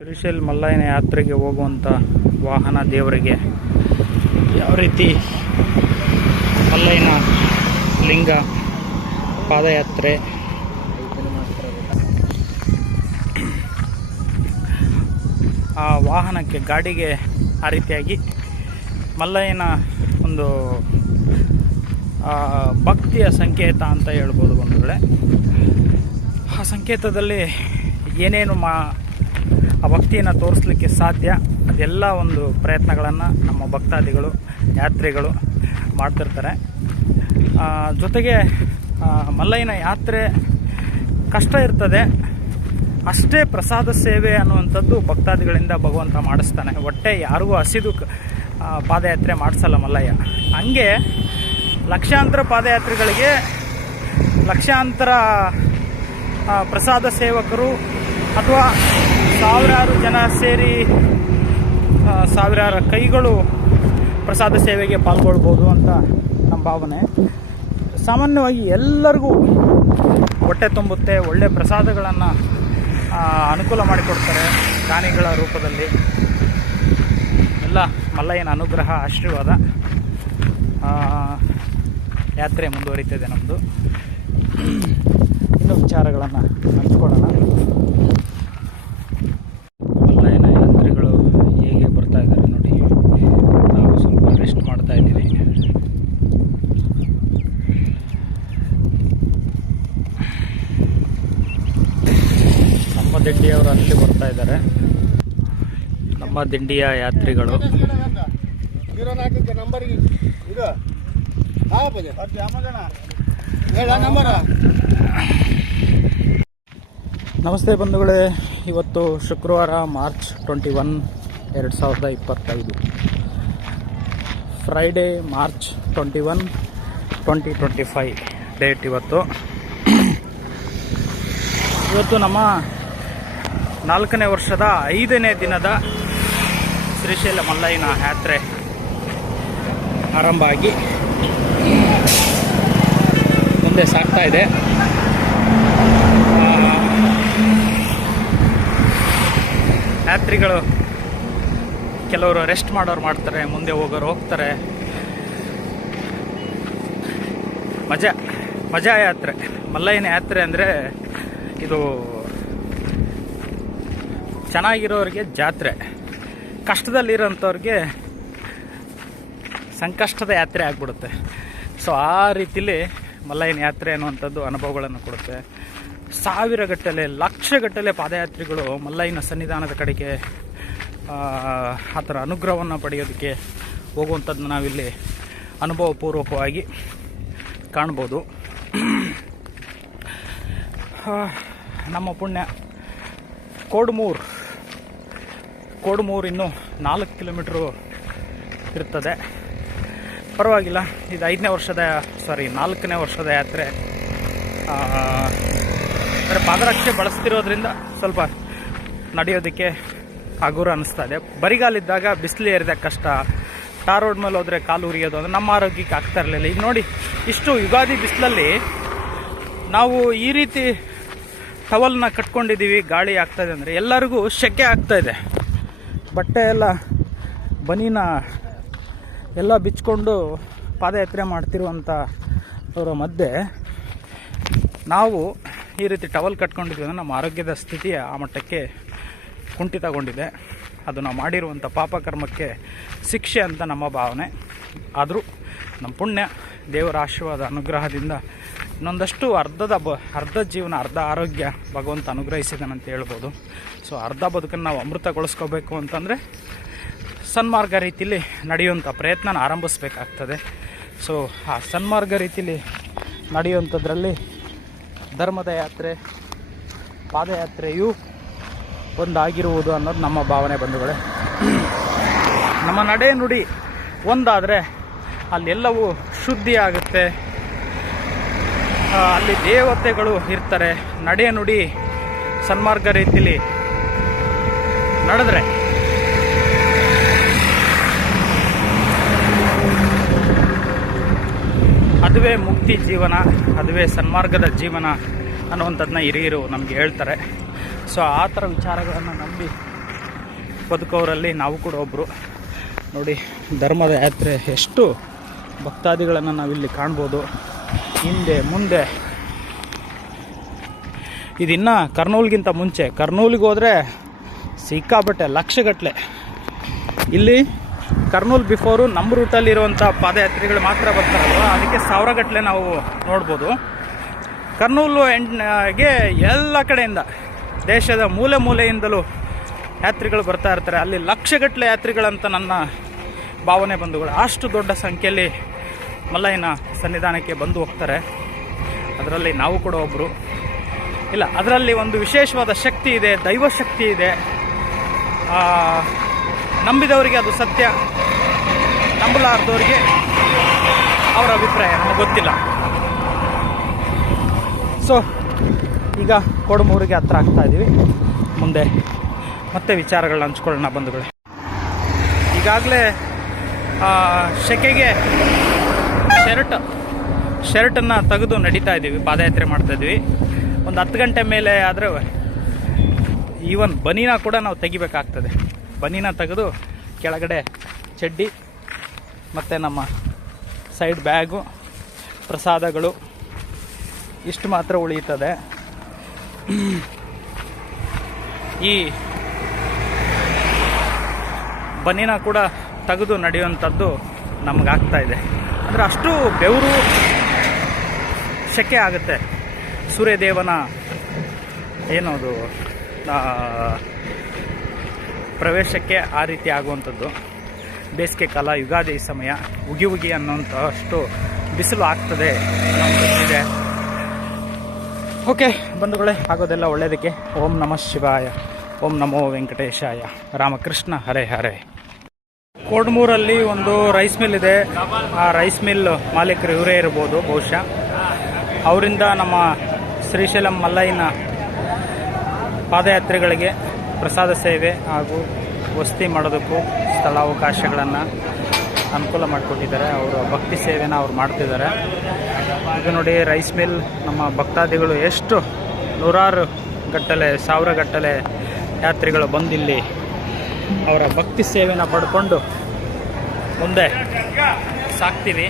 ಶ್ರೀಶೈಲ ಮಲ್ಲಯ್ಯನ ಯಾತ್ರೆಗೆ ಹೋಗುವಂಥ ವಾಹನ ದೇವರಿಗೆ ಯಾವ ರೀತಿ ಮಲ್ಲಯ್ಯನ ಲಿಂಗ ಪಾದಯಾತ್ರೆ ಆ ವಾಹನಕ್ಕೆ ಗಾಡಿಗೆ ಆ ರೀತಿಯಾಗಿ ಮಲ್ಲಯ್ಯನ ಒಂದು ಭಕ್ತಿಯ ಸಂಕೇತ ಅಂತ ಹೇಳ್ಬೋದು ಬಂಧುಗಳೇ. ಆ ಸಂಕೇತದಲ್ಲಿ ಏನೇನು ಆ ಭಕ್ತಿಯನ್ನು ತೋರಿಸ್ಲಿಕ್ಕೆ ಸಾಧ್ಯ ಅದೆಲ್ಲ ಒಂದು ಪ್ರಯತ್ನಗಳನ್ನು ನಮ್ಮ ಭಕ್ತಾದಿಗಳು ಯಾತ್ರಿಗಳು ಮಾಡ್ತಿರ್ತಾರೆ. ಜೊತೆಗೆ ಮಲ್ಲಯ್ಯನ ಯಾತ್ರೆ ಕಷ್ಟ ಇರ್ತದೆ, ಅಷ್ಟೇ ಪ್ರಸಾದ ಸೇವೆ ಅನ್ನುವಂಥದ್ದು ಭಕ್ತಾದಿಗಳಿಂದ ಭಗವಂತ ಮಾಡಿಸ್ತಾನೆ. ಹೊಟ್ಟೆ ಯಾರಿಗೂ ಹಸಿದು ಪಾದಯಾತ್ರೆ ಮಾಡಿಸಲ್ಲ ಮಲ್ಲಯ್ಯ. ಹಂಗೆ ಲಕ್ಷಾಂತರ ಪಾದಯಾತ್ರಿಗಳಿಗೆ ಲಕ್ಷಾಂತರ ಪ್ರಸಾದ ಸೇವಕರು ಅಥವಾ ಸಾವಿರಾರು ಜನ ಸೇರಿ ಸಾವಿರಾರು ಕೈಗಳು ಪ್ರಸಾದ ಸೇವೆಗೆ ಪಾಲ್ಗೊಳ್ಬೋದು ಅಂತ ನಮ್ಮ ಭಾವನೆ. ಸಾಮಾನ್ಯವಾಗಿ ಎಲ್ಲರಿಗೂ ಹೊಟ್ಟೆ ತುಂಬುತ್ತೆ, ಒಳ್ಳೆ ಪ್ರಸಾದಗಳನ್ನು ಅನುಕೂಲ ಮಾಡಿಕೊಡ್ತಾರೆ ದಾನಿಗಳ ರೂಪದಲ್ಲಿ. ಎಲ್ಲ ಮಲ್ಲಯ್ಯನ ಅನುಗ್ರಹ ಆಶೀರ್ವಾದ. ಯಾತ್ರೆ ಮುಂದುವರಿತಿದೆ ನಮ್ಮದು. ಇನ್ನೂ ವಿಚಾರಗಳನ್ನು ಹಂಚ್ಕೊಳ್ಳೋಣ. ಮಲ್ಲಯ್ಯನ ಯಾತ್ರಿಗಳು ಹೇಗೆ ಬರ್ತಾ ಇದ್ದಾರೆ ನೋಡಿ. ನಾವು ಸ್ವಲ್ಪ ರೆಸ್ಟ್ ಮಾಡ್ತಾ ಇದ್ದೀವಿ. ನಮ್ಮ ದಿಂಡಿಯವರು ಅಲ್ಲಿ ಬರ್ತಾ ಇದ್ದಾರೆ. ನಮ್ಮ ದಿಂಡಿಯ ಯಾತ್ರಿಗಳು. ನಮಸ್ತೆ ಬಂಧುಗಳೇ. ಇವತ್ತು ಶುಕ್ರವಾರ ಮಾರ್ಚ್ 21, 2025. ಫ್ರೈಡೇ ಮಾರ್ಚ್ 21, 2025 ಡೇಟ್ ಇವತ್ತು ನಮ್ಮ 4ನೇ ವರ್ಷದ 5ನೇ ದಿನದ ಶ್ರೀಶೈಲ ಮಲ್ಲಯ್ಯನ ಯಾತ್ರೆ ಆರಂಭ ಆಗಿ ಮುಂದೆ ಸಾಗ್ತಾ ಇದೆ. ಯಾತ್ರಿಗಳು ಕೆಲವರು ರೆಸ್ಟ್ ಮಾಡೋರು ಮಾಡ್ತಾರೆ, ಮುಂದೆ ಹೋಗೋರು ಹೋಗ್ತಾರೆ. ಮಜಾ ಯಾತ್ರೆ. ಮಲ್ಲಯ್ಯನ ಯಾತ್ರೆ ಅಂದರೆ ಇದು ಚೆನ್ನಾಗಿರೋರಿಗೆ ಜಾತ್ರೆ, ಕಷ್ಟದಲ್ಲಿರೋಂಥವ್ರಿಗೆ ಸಂಕಷ್ಟದ ಯಾತ್ರೆ ಆಗಿಬಿಡುತ್ತೆ. ಸೊ ಆ ರೀತಿಲಿ ಮಲ್ಲಯ್ಯನ ಯಾತ್ರೆ ಅನ್ನುವಂಥದ್ದು ಅನುಭವಗಳನ್ನು ಕೊಡುತ್ತೆ. ಸಾವಿರಗಟ್ಟಲೆ ಲಕ್ಷಗಟ್ಟಲೆ ಪಾದಯಾತ್ರಿಗಳು ಮಲ್ಲಯ್ಯನ ಸನ್ನಿಧಾನದ ಕಡೆಗೆ ಆ ಥರ ಅನುಗ್ರಹವನ್ನು ಪಡೆಯೋದಕ್ಕೆ ಹೋಗುವಂಥದ್ದು ನಾವಿಲ್ಲಿ ಅನುಭವಪೂರ್ವಕವಾಗಿ ಕಾಣ್ಬೋದು. ನಮ್ಮ ಪುಣ್ಯ ಕೋಡ್ಮೂರು ಇನ್ನೂ 4 ಕಿಲೋಮೀಟ್ರು ಇರ್ತದೆ. ಪರವಾಗಿಲ್ಲ. ಇದು 4ನೇ ವರ್ಷದ ಯಾತ್ರೆ. ಅಂದರೆ ಪಾದರಕ್ಷೆ ಬಳಸ್ತಿರೋದ್ರಿಂದ ಸ್ವಲ್ಪ ನಡೆಯೋದಕ್ಕೆ ಹಗುರ ಅನ್ನಿಸ್ತಾ ಇದೆ. ಬರಿಗಾಲಿದ್ದಾಗ ಬಿಸಿಲು ಏರಿದಾಗ ಕಷ್ಟ, ಟಾರ್ ರೋಡ್ ಮೇಲೆ ಹೋದರೆ ಕಾಲು ಉರಿಯೋದು ಅಂದರೆ ನಮ್ಮ ಆರೋಗ್ಯಕ್ಕೆ ಆಗ್ತಾ ಇರಲಿಲ್ಲ. ಈಗ ನೋಡಿ, ಇಷ್ಟು ಯುಗಾದಿ ಬಿಸಿಲಲ್ಲಿ ನಾವು ಈ ರೀತಿ ಟವಲ್ನ ಕಟ್ಕೊಂಡಿದ್ದೀವಿ, ಗಾಳಿ ಆಗ್ತಾಯಿದೆ ಅಂದರೆ ಎಲ್ಲರಿಗೂ ಸೆಕೆ ಆಗ್ತಾಯಿದೆ. ಬಟ್ಟೆ ಎಲ್ಲ ಬನೀನ ಎಲ್ಲ ಬಿಚ್ಕೊಂಡು ಪಾದಯಾತ್ರೆ ಮಾಡ್ತಿರುವಂಥ ಅವರ ಮಧ್ಯೆ ನಾವು ಈ ರೀತಿ ಟವಲ್ ಕಟ್ಕೊಂಡಿದ್ದೀವಿ ಅಂದರೆ ನಮ್ಮ ಆರೋಗ್ಯದ ಸ್ಥಿತಿ ಆ ಮಟ್ಟಕ್ಕೆ ಕುಂಠಿತಗೊಂಡಿದೆ. ಅದು ನಾವು ಮಾಡಿರುವಂಥ ಪಾಪಕರ್ಮಕ್ಕೆ ಶಿಕ್ಷೆ ಅಂತ ನಮ್ಮ ಭಾವನೆ. ಆದರೂ ನಮ್ಮ ಪುಣ್ಯ, ದೇವರ ಆಶೀರ್ವಾದ ಅನುಗ್ರಹದಿಂದ ಇನ್ನೊಂದಷ್ಟು ಅರ್ಧ ಜೀವನ, ಅರ್ಧ ಆರೋಗ್ಯ ಭಗವಂತ ಅನುಗ್ರಹಿಸಿದಾನಂತ ಹೇಳ್ಬೋದು. ಸೊ ಅರ್ಧ ಬದುಕನ್ನು ನಾವು ಅಮೃತಗೊಳಿಸ್ಕೋಬೇಕು ಅಂತಂದರೆ ಸನ್ಮಾರ್ಗ ರೀತಿಯಲ್ಲಿ ನಡೆಯುವಂಥ ಪ್ರಯತ್ನ ಆರಂಭಿಸಬೇಕಾಗ್ತದೆ. ಸೊ ಆ ಸನ್ಮಾರ್ಗ ರೀತಿಯಲ್ಲಿ ನಡೆಯುವಂಥದ್ರಲ್ಲಿ ಧರ್ಮದ ಯಾತ್ರೆ ಪಾದಯಾತ್ರೆಯು ಒಂದಾಗಿರುವುದು ಅನ್ನೋದು ನಮ್ಮ ಭಾವನೆ ಬಂಧುಗಳೇ. ನಮ್ಮ ನಡೆ ನುಡಿ ಒಂದಾದರೆ ಅಲ್ಲೆಲ್ಲವೂ ಶುದ್ಧಿ ಆಗುತ್ತೆ, ಅಲ್ಲಿ ದೇವತೆಗಳು ಇರ್ತಾರೆ. ನಡೆ ನುಡಿ ಸನ್ಮಾರ್ಗ ರೀತಿಯಲ್ಲಿ ನಡೆದ್ರೆ ಅದುವೇ ಮುಕ್ತಿ ಜೀವನ, ಅದುವೇ ಸನ್ಮಾರ್ಗದ ಜೀವನ ಅನ್ನುವಂಥದ್ದನ್ನ ಹಿರಿಯರು ನಮಗೆ ಹೇಳ್ತಾರೆ. ಸೊ ಆ ಥರ ವಿಚಾರಗಳನ್ನು ನಂಬಿ ಬದುಕೋರಲ್ಲಿ ನಾವು ಕೂಡ ಒಬ್ಬರು. ನೋಡಿ, ಧರ್ಮದ ಯಾತ್ರೆ ಎಷ್ಟು ಭಕ್ತಾದಿಗಳನ್ನು ನಾವಿಲ್ಲಿ ಕಾಣ್ಬೋದು. ಹಿಂದೆ ಮುಂದೆ ಇದಿನ್ನು ಕರ್ನೂಲ್ಗಿಂತ ಮುಂಚೆ, ಕರ್ನೂಲಿಗೆ ಹೋದರೆ ಸಿಕ್ಕಾಪಟ್ಟೆ ಲಕ್ಷಗಟ್ಟಲೆ. ಇಲ್ಲಿ ಕರ್ನೂಲ್ ಬಿಫೋರು ನಮ್ಮ ರೂಟಲ್ಲಿರುವಂಥ ಪಾದಯಾತ್ರಿಗಳು ಮಾತ್ರ ಬರ್ತಾರಲ್ವ, ಅದಕ್ಕೆ ಸಾವಿರಗಟ್ಟಲೆ ನಾವು ನೋಡ್ಬೋದು. ಕರ್ನೂಲು ಎಂಡ್ಗೆ ಎಲ್ಲ ಕಡೆಯಿಂದ, ದೇಶದ ಮೂಲೆ ಮೂಲೆಯಿಂದಲೂ ಯಾತ್ರಿಗಳು ಬರ್ತಾ ಇರ್ತಾರೆ. ಅಲ್ಲಿ ಲಕ್ಷಗಟ್ಟಲೆ ಯಾತ್ರಿಗಳಂತ ನನ್ನ ಭಾವನೆ ಬಂಧುಗಳು. ಅಷ್ಟು ದೊಡ್ಡ ಸಂಖ್ಯೆಯಲ್ಲಿ ಮಲ್ಲಯ್ಯನ ಸನ್ನಿಧಾನಕ್ಕೆ ಬಂದು ಹೋಗ್ತಾರೆ. ಅದರಲ್ಲಿ ನಾವು ಕೂಡ ಒಬ್ಬರು. ಇಲ್ಲ, ಅದರಲ್ಲಿ ಒಂದು ವಿಶೇಷವಾದ ಶಕ್ತಿ ಇದೆ, ದೈವ ಶಕ್ತಿ ಇದೆ. ನಂಬಿದವರಿಗೆ ಅದು ಸತ್ಯ, ನಂಬಲಾರ್ದವರಿಗೆ ಅವರ ಅಭಿಪ್ರಾಯ ನಮಗೆ ಗೊತ್ತಿಲ್ಲ. ಸೊ ಈಗ ಕೊಡಮೂರಿಗೆ ಹತ್ರ ಆಗ್ತಾ ಇದ್ದೀವಿ. ಮುಂದೆ ಮತ್ತೆ ವಿಚಾರಗಳನ್ನ ಹಂಚ್ಕೊಳ್ಳೋಣ ಬಂಧುಗಳೇ. ಈಗಾಗಲೇ ಶೆಕೆಗೆ ಶರ್ಟನ್ನು ತೆಗೆದು ನಡೀತಾ ಇದ್ದೀವಿ, ಪಾದಯಾತ್ರೆ ಮಾಡ್ತಾಯಿದ್ವಿ. ಒಂದು 10 ಗಂಟೆ ಮೇಲೆ ಆದರೆ ಈವನ್ ಬನೀನ ಕೂಡ ನಾವು ತೆಗಿಬೇಕಾಗ್ತದೆ. ಬನೀನ ತೆಗೆದು ಕೆಳಗಡೆ ಚಡ್ಡಿ ಮತ್ತು ನಮ್ಮ ಸೈಡ್ ಬ್ಯಾಗು, ಪ್ರಸಾದಗಳು ಇಷ್ಟು ಮಾತ್ರ ಉಳಿಯುತ್ತದೆ. ಈ ಬನೀನ ಕೂಡ ತೆಗೆದು ನಡೆಯುವಂಥದ್ದು ನಮಗಾಗ್ತಾ ಇದೆ. ಅಂದರೆ ಅಷ್ಟು ಬೆವರು ಶೆಕೆ ಆಗುತ್ತೆ. ಸೂರ್ಯದೇವನ ಏನದು ಪ್ರವೇಶಕ್ಕೆ ಆ ರೀತಿ ಆಗುವಂಥದ್ದು. ಬೇಸಿಗೆ ಕಾಲ, ಯುಗಾದಿ ಸಮಯ, ಉಗಿ ಅನ್ನೋಂಥ ಅಷ್ಟು ಬಿಸಿಲು ಆಗ್ತದೆ ಇದೆ. ಓಕೆ ಬಂಧುಗಳೇ, ಆಗೋದೆಲ್ಲ ಒಳ್ಳೆಯದಕ್ಕೆ. ಓಂ ನಮಃ ಶಿವಾಯ, ಓಂ ನಮೋ ವೆಂಕಟೇಶಾಯ, ರಾಮಕೃಷ್ಣ ಹರೇ ಹರೇ. ಕೋಡ್ಮೂರಲ್ಲಿ ಒಂದು ರೈಸ್ ಮಿಲ್ ಇದೆ. ಆ ರೈಸ್ ಮಿಲ್ ಮಾಲೀಕರು ಇವರೇ ಇರ್ಬೋದು ಬಹುಶಃ. ಅವರಿಂದ ನಮ್ಮ ಶ್ರೀಶೈಲಂ ಮಲ್ಲಯ್ಯನ ಪಾದಯಾತ್ರೆಗಳಿಗೆ ಪ್ರಸಾದ ಸೇವೆ ಹಾಗೂ ವಸತಿ ಮಾಡೋದಕ್ಕೂ ಸ್ಥಳಾವಕಾಶಗಳನ್ನು ಅನುಕೂಲ ಮಾಡಿಕೊಟ್ಟಿದ್ದಾರೆ. ಅವರು ಭಕ್ತಿ ಸೇವೆನ ಅವ್ರು ಮಾಡ್ತಿದ್ದಾರೆ. ಇದು ನೋಡಿ, ರೈಸ್ ಮಿಲ್. ನಮ್ಮ ಭಕ್ತಾದಿಗಳು ಎಷ್ಟು ನೂರಾರು ಗಟ್ಟಲೆ, ಸಾವಿರ ಗಟ್ಟಲೆ ಯಾತ್ರಿಗಳು ಬಂದಿಲ್ಲಿ ಅವರ ಭಕ್ತಿ ಸೇವೆನ ಪಡ್ಕೊಂಡು ಮುಂದೆ ಸಾಕ್ತೀವಿ.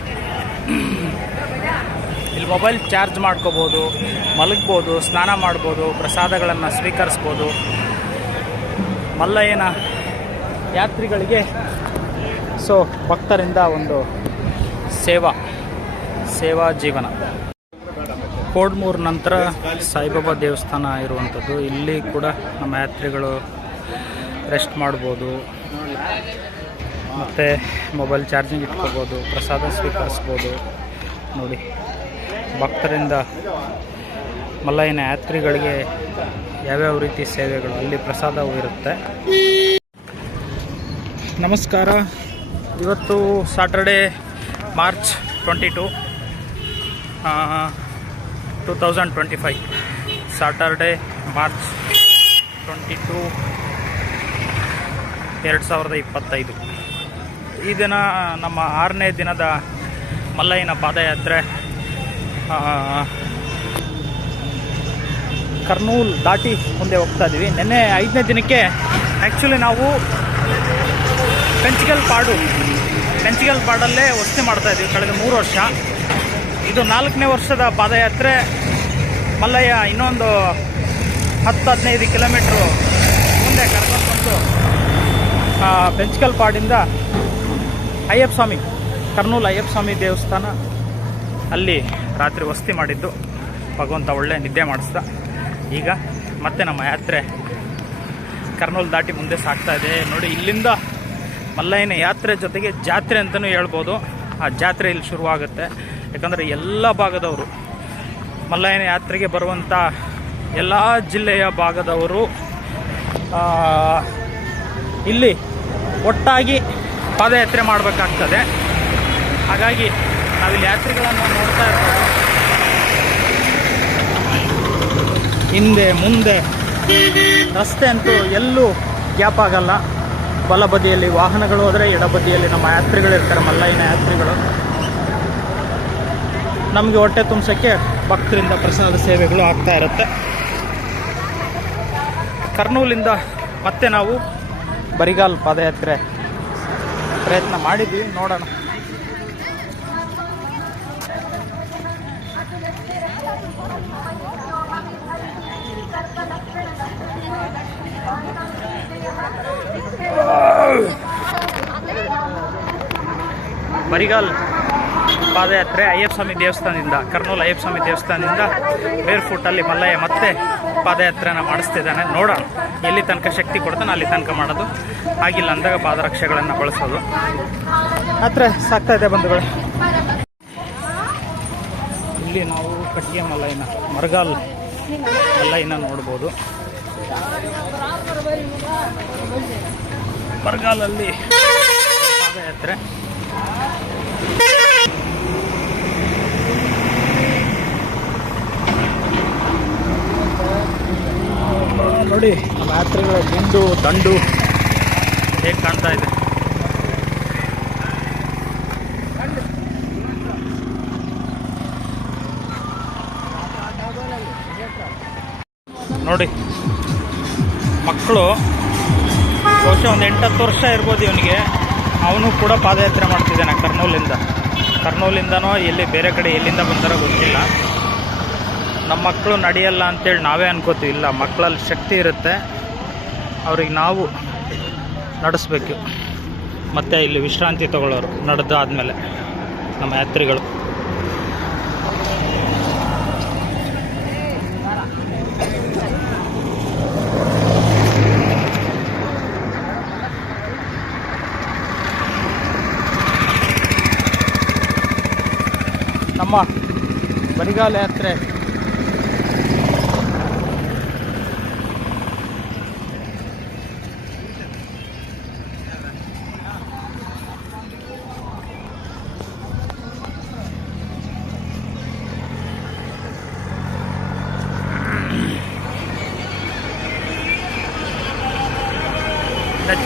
ಇಲ್ಲಿ ಮೊಬೈಲ್ ಚಾರ್ಜ್ ಮಾಡ್ಕೋಬೋದು, ಮಲಗ್ಬೋದು, ಸ್ನಾನ ಮಾಡ್ಬೋದು, ಪ್ರಸಾದಗಳನ್ನು ಸ್ವೀಕರಿಸ್ಬೋದು. ಮಲ್ಲಯ್ಯನ ಯಾತ್ರಿಗಳಿಗೆ ಸೊ ಭಕ್ತರಿಂದ ಒಂದು ಸೇವಾ ಜೀವನ. ಕೋಡ್ಮೂರು ನಂತರ ಸಾಯಿಬಾಬಾ ದೇವಸ್ಥಾನ ಇರುವಂಥದ್ದು. ಇಲ್ಲಿ ಕೂಡ ನಮ್ಮ ಯಾತ್ರಿಗಳು ರೆಸ್ಟ್ ಮಾಡ್ಬೋದು, ಮತ್ತು ಮೊಬೈಲ್ ಚಾರ್ಜಿಂಗ್ ಇಟ್ಕೋಬೋದು, ಪ್ರಸಾದ ಸ್ವೀಕರಿಸ್ಬೋದು. ನೋಡಿ, ಭಕ್ತರಿಂದ ಮಲ್ಲಯ್ಯನ ಯಾತ್ರಿಗಳಿಗೆ ಯಾವ್ಯಾವ ರೀತಿ ಸೇವೆಗಳು, ಅಲ್ಲಿ ಪ್ರಸಾದವೂ ಇರುತ್ತೆ. ನಮಸ್ಕಾರ. ಇವತ್ತು ಸಾಟರ್ಡೆ ಮಾರ್ಚ್ 22, 2025. Saturday March 22, 2025. ಈ ದಿನ ನಮ್ಮ 6ನೇ ದಿನದ ಮಲ್ಲಯ್ಯನ ಪಾದಯಾತ್ರೆ. ಕರ್ನೂಲ್ ದಾಟಿ ಮುಂದೆ ಹೋಗ್ತಾ ಇದ್ದೀವಿ. ನಿನ್ನೆ 5ನೇ ದಿನಕ್ಕೆ ಆ್ಯಕ್ಚುಲಿ ನಾವು ಪೆಂಚಿಗಲ್ ಪಾಡಲ್ಲೇ ವಸತಿ ಮಾಡ್ತಾಯಿದ್ವಿ ಕಳೆದ 3 ವರ್ಷ. ಇದು 4ನೇ ವರ್ಷದ ಪಾದಯಾತ್ರೆ. ಮಲ್ಲಯ್ಯ ಇನ್ನೊಂದು 10-15 ಕಿಲೋಮೀಟ್ರು ಮುಂದೆ ಕರ್ಕೊಂಡು ಬಂದು ಪೆಂಚಿಗಲ್ ಪಾಡಿಂದ ಅಯ್ಯಪ್ಪ ಸ್ವಾಮಿ, ಕರ್ನೂಲ್ ಅಯ್ಯಪ್ಪ ಸ್ವಾಮಿ ದೇವಸ್ಥಾನ, ಅಲ್ಲಿ ರಾತ್ರಿ ವಸತಿ ಮಾಡಿದ್ದು. ಭಗವಂತ ಒಳ್ಳೆ ನಿದ್ದೆ ಮಾಡಿಸ್ದ. ಈಗ ಮತ್ತೆ ನಮ್ಮ ಯಾತ್ರೆ ಕರ್ನೂಲ್ ದಾಟಿ ಮುಂದೆ ಸಾಗ್ತಾ ಇದೆ. ನೋಡಿ, ಇಲ್ಲಿಂದ ಮಲ್ಲಯ್ಯನ ಯಾತ್ರೆ ಜೊತೆಗೆ ಜಾತ್ರೆ ಅಂತಲೂ ಹೇಳ್ಬೋದು. ಆ ಜಾತ್ರೆ ಇಲ್ಲಿ ಶುರುವಾಗುತ್ತೆ. ಯಾಕಂದರೆ ಎಲ್ಲ ಭಾಗದವರು ಮಲ್ಲಯ್ಯನ ಯಾತ್ರೆಗೆ ಬರುವಂಥ ಎಲ್ಲ ಜಿಲ್ಲೆಯ ಭಾಗದವರು ಇಲ್ಲಿ ಒಟ್ಟಾಗಿ ಪಾದಯಾತ್ರೆ ಮಾಡಬೇಕಾಗ್ತದೆ. ಹಾಗಾಗಿ ನಾವಿಲ್ಲಿ ಯಾತ್ರಿಗಳನ್ನು ನೋಡ್ತಾ ಇರ್ಬೋದು. ಹಿಂದೆ ಮುಂದೆ ರಸ್ತೆ ಅಂತೂ ಎಲ್ಲೂ ಗ್ಯಾಪ್ ಆಗಲ್ಲ. ಬಲಬದಿಯಲ್ಲಿ ವಾಹನಗಳು ಹೋದರೆ ಎಡಬದಿಯಲ್ಲಿ ನಮ್ಮ ಯಾತ್ರಿಗಳಿರ್ತಾರೆ, ಮಲ್ಲಯ್ಯನ ಯಾತ್ರಿಗಳು. ನಮಗೆ ಹೊಟ್ಟೆ ತುಂಬಿಸೋಕ್ಕೆ ಭಕ್ತರಿಂದ ಪ್ರಸಾದ ಸೇವೆಗಳು ಆಗ್ತಾ ಇರುತ್ತೆ. ಕರ್ನೂಲಿಂದ ಮತ್ತೆ ನಾವು ಬರಿಗಾಲ್ ಪಾದಯಾತ್ರೆ ಪ್ರಯತ್ನ ಮಾಡಿದ್ವಿ, ನೋಡೋಣ. ಬರಿಗಾಲ್ ಪಾದಯಾತ್ರೆ ಅಯ್ಯಪ್ಪ ಸ್ವಾಮಿ ದೇವಸ್ಥಾನದಿಂದ, ಕರ್ನೂಲ್ ಅಯ್ಯಪ್ಪ ಸ್ವಾಮಿ ದೇವಸ್ಥಾನದಿಂದ ಬೇರ್ ಫುಟ್ಟಲ್ಲಿ ಮಲ್ಲಯ್ಯ ಮತ್ತೆ ಪಾದಯಾತ್ರೆನ ಮಾಡಿಸ್ತಿದ್ದಾನೆ. ನೋಡೋಣ ಎಲ್ಲಿ ತನಕ ಶಕ್ತಿ ಕೊಡ್ತಾನೆ ಅಲ್ಲಿ ತನಕ ಮಾಡೋದು, ಆಗಿಲ್ಲ ಅಂದಾಗ ಪಾದರಕ್ಷೆಗಳನ್ನು ಬಳಸೋದು. ಯಾತ್ರೆ ಸಾಕ್ತಾ ಇದೆ ಬಂಧುಗಳೇ. ಇಲ್ಲಿ ನಾವು ಕಟ್ಟಿಗೆ ಮಲ್ಲಯ್ಯನ, ಮರಗಾಲ್ ಮಲ್ಲಯ್ಯನ ನೋಡ್ಬೋದು. ಮರಗಾಲಲ್ಲಿ ಪಾದಯಾತ್ರೆ. ನೋಡಿ ನಮ್ಮ ಯಾತ್ರೆಗಳ ದಂಡು ಹೇಗೆ ಕಾಣ್ತಾ ಇದೆ. ನೋಡಿ ಮಕ್ಕಳು ಬಹುಶಃ ಒಂದು 8-10 ವರ್ಷ ಇರ್ಬೋದು ಇವನಿಗೆ. ಅವನು ಕೂಡ ಪಾದಯಾತ್ರೆ ಮಾಡ್ತಿದ್ದಾನೆ ಕರ್ನೂಲಿಂದನೋ ಎಲ್ಲಿ ಬೇರೆ ಕಡೆ ಎಲ್ಲಿಂದ ಬಂದಾರೋ ಗೊತ್ತಿಲ್ಲ. ನಮ್ಮ ಮಕ್ಕಳು ನಡೆಯಲ್ಲ ಅಂತೇಳಿ ನಾವೇ ಅನ್ಕೋತೀವಿ. ಇಲ್ಲ, ಮಕ್ಕಳಲ್ಲಿ ಶಕ್ತಿ ಇರುತ್ತೆ, ಅವ್ರಿಗೆ ನಾವು ನಡೆಸ್ಬೇಕು. ಮತ್ತು ಇಲ್ಲಿ ವಿಶ್ರಾಂತಿ ತಗೊಳ್ಳೋರು ನಡೆದಾದ್ಮೇಲೆ ನಮ್ಮ ಯಾತ್ರಿಗಳು. ನಮ್ಮ ಬರಿಗಾಲ ಯಾತ್ರೆ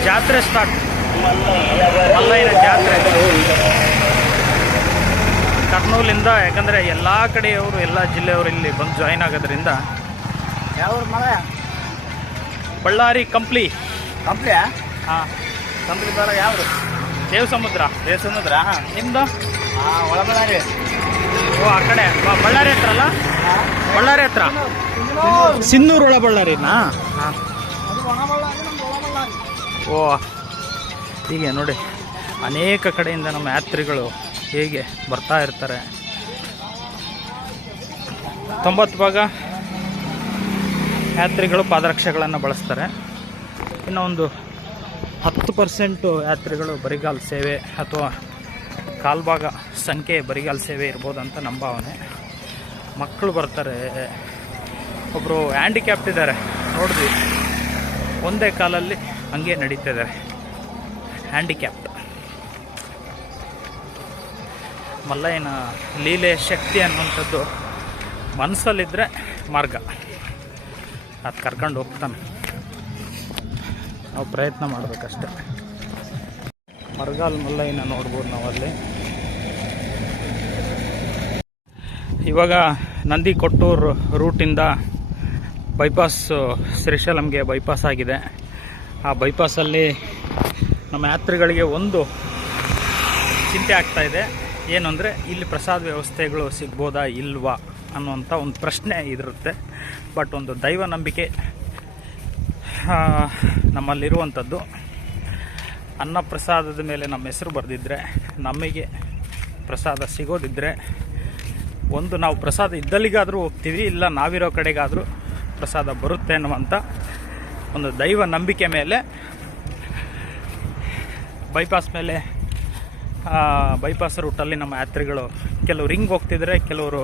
ಜಾತ್ರೆ ಸ್ಟಾರ್ಟ್. ಮಲ್ಲಯ್ಯನ ಜಾತ್ರೆ ಕರ್ನೂಲಿಂದ, ಯಾಕಂದರೆ ಎಲ್ಲ ಕಡೆಯವರು ಎಲ್ಲ ಜಿಲ್ಲೆಯವರು ಇಲ್ಲಿ ಬಂದು ಜಾಯಿನ್ ಆಗೋದ್ರಿಂದ. ಯಾವ ಮಲ್ಲಯ್ಯ? ಬಳ್ಳಾರಿ ಕಂಪ್ಲಿ. ಕಂಪ್ಲಿಯಾ? ಹಾಂ, ಕಂಪ್ಲಿ ಬರ ಯಾವುದು? ದೇವಸಮುದ್ರ. ನಿಮ್ಮದು? ಒಳಬಳ್ಳಾರಿ. ಓ, ಆ ಕಡೆ ಬಳ್ಳಾರಿ ಹತ್ರ ಅಲ್ಲ? ಬಳ್ಳಾರಿ ಹತ್ರ ಸಿನ್ನೂರು ಒಳಬಳ್ಳಾರಿನಾ? ಹಾಂ. ಓ, ಹೀಗೆ ನೋಡಿ ಅನೇಕ ಕಡೆಯಿಂದ ನಮ್ಮ ಯಾತ್ರಿಗಳು ಹೇಗೆ ಬರ್ತಾ ಇರ್ತಾರೆ. 90% ಯಾತ್ರಿಗಳು ಪಾದರಕ್ಷೆಗಳನ್ನು ಬಳಸ್ತಾರೆ. ಇನ್ನು ಒಂದು 10% ಯಾತ್ರಿಗಳು ಬರಿಗಾಲ್ ಸೇವೆ ಅಥವಾ ಕಾಲ್ಭಾಗ ಸಂಖ್ಯೆ ಬರಿಗಾಲ್ ಸೇವೆ ಇರ್ಬೋದು ಅಂತ ನಮ್ಮ ಭಾವನೆ. ಮಕ್ಕಳು ಬರ್ತಾರೆ. ಒಬ್ಬರು ಹ್ಯಾಂಡಿಕ್ಯಾಪ್ಟ್ ಇದ್ದಾರೆ, ನೋಡಿದ್ವಿ, ಒಂದೇ ಕಾಲಲ್ಲಿ ಹಂಗೆ ನಡೀತಿದ್ದಾರೆ, ಹ್ಯಾಂಡಿಕ್ಯಾಪ್ಟ್. ಮಲ್ಲಯ್ಯನ ಲೀಲೆ ಶಕ್ತಿ ಅನ್ನುವಂಥದ್ದು ಮನಸ್ಸಲ್ಲಿದ್ದರೆ ಮಾರ್ಗ, ಅದು ಕರ್ಕೊಂಡು ಹೋಗ್ತಾನೆ. ನಾವು ಪ್ರಯತ್ನ ಮಾಡಬೇಕಷ್ಟೆ. ಮರಗಾಲ್ ಮಲ್ಲಯ್ಯನ ನೋಡ್ಬೋದು ನಾವಲ್ಲಿ. ಇವಾಗ ನಂದಿ ಕೊಟ್ಟೂರು ರೂಟಿಂದ ಬೈಪಾಸ್, ಶ್ರೀಶೈಲಂಗೆ ಬೈಪಾಸ್ ಆಗಿದೆ. ಆ ಬೈಪಾಸಲ್ಲಿ ನಮ್ಮ ಯಾತ್ರಿಗಳಿಗೆ ಒಂದು ಚಿಂತೆ ಆಗ್ತಾಯಿದೆ. ಏನು ಅಂದರೆ ಇಲ್ಲಿ ಪ್ರಸಾದ ವ್ಯವಸ್ಥೆಗಳು ಸಿಗ್ಬೋದಾ ಇಲ್ವಾ ಅನ್ನುವಂಥ ಒಂದು ಪ್ರಶ್ನೆ ಇದಿರುತ್ತೆ. ಬಟ್ ಒಂದು ದೈವ ನಂಬಿಕೆ ನಮ್ಮಲ್ಲಿರುವಂಥದ್ದು. ಅನ್ನ ಪ್ರಸಾದದ ಮೇಲೆ ನಮ್ಮ ಹೆಸರು ಬರೆದಿದ್ದರೆ, ನಮಗೆ ಪ್ರಸಾದ ಸಿಗೋದಿದ್ದರೆ, ಒಂದು ನಾವು ಪ್ರಸಾದ ಇದ್ದಲ್ಲಿಗಾದರೂ ಹೋಗ್ತೀವಿ, ಇಲ್ಲ ನಾವಿರೋ ಕಡೆಗಾದರೂ ಪ್ರಸಾದ ಬರುತ್ತೆ ಅನ್ನುವಂಥ ಒಂದು ದೈವ ನಂಬಿಕೆ ಮೇಲೆ ಬೈಪಾಸ್ ರೂಟಲ್ಲಿ ನಮ್ಮ ಯಾತ್ರಿಗಳು ಕೆಲವರು ಹಿಂಗೆ ಹೋಗ್ತಿದ್ರೆ, ಕೆಲವರು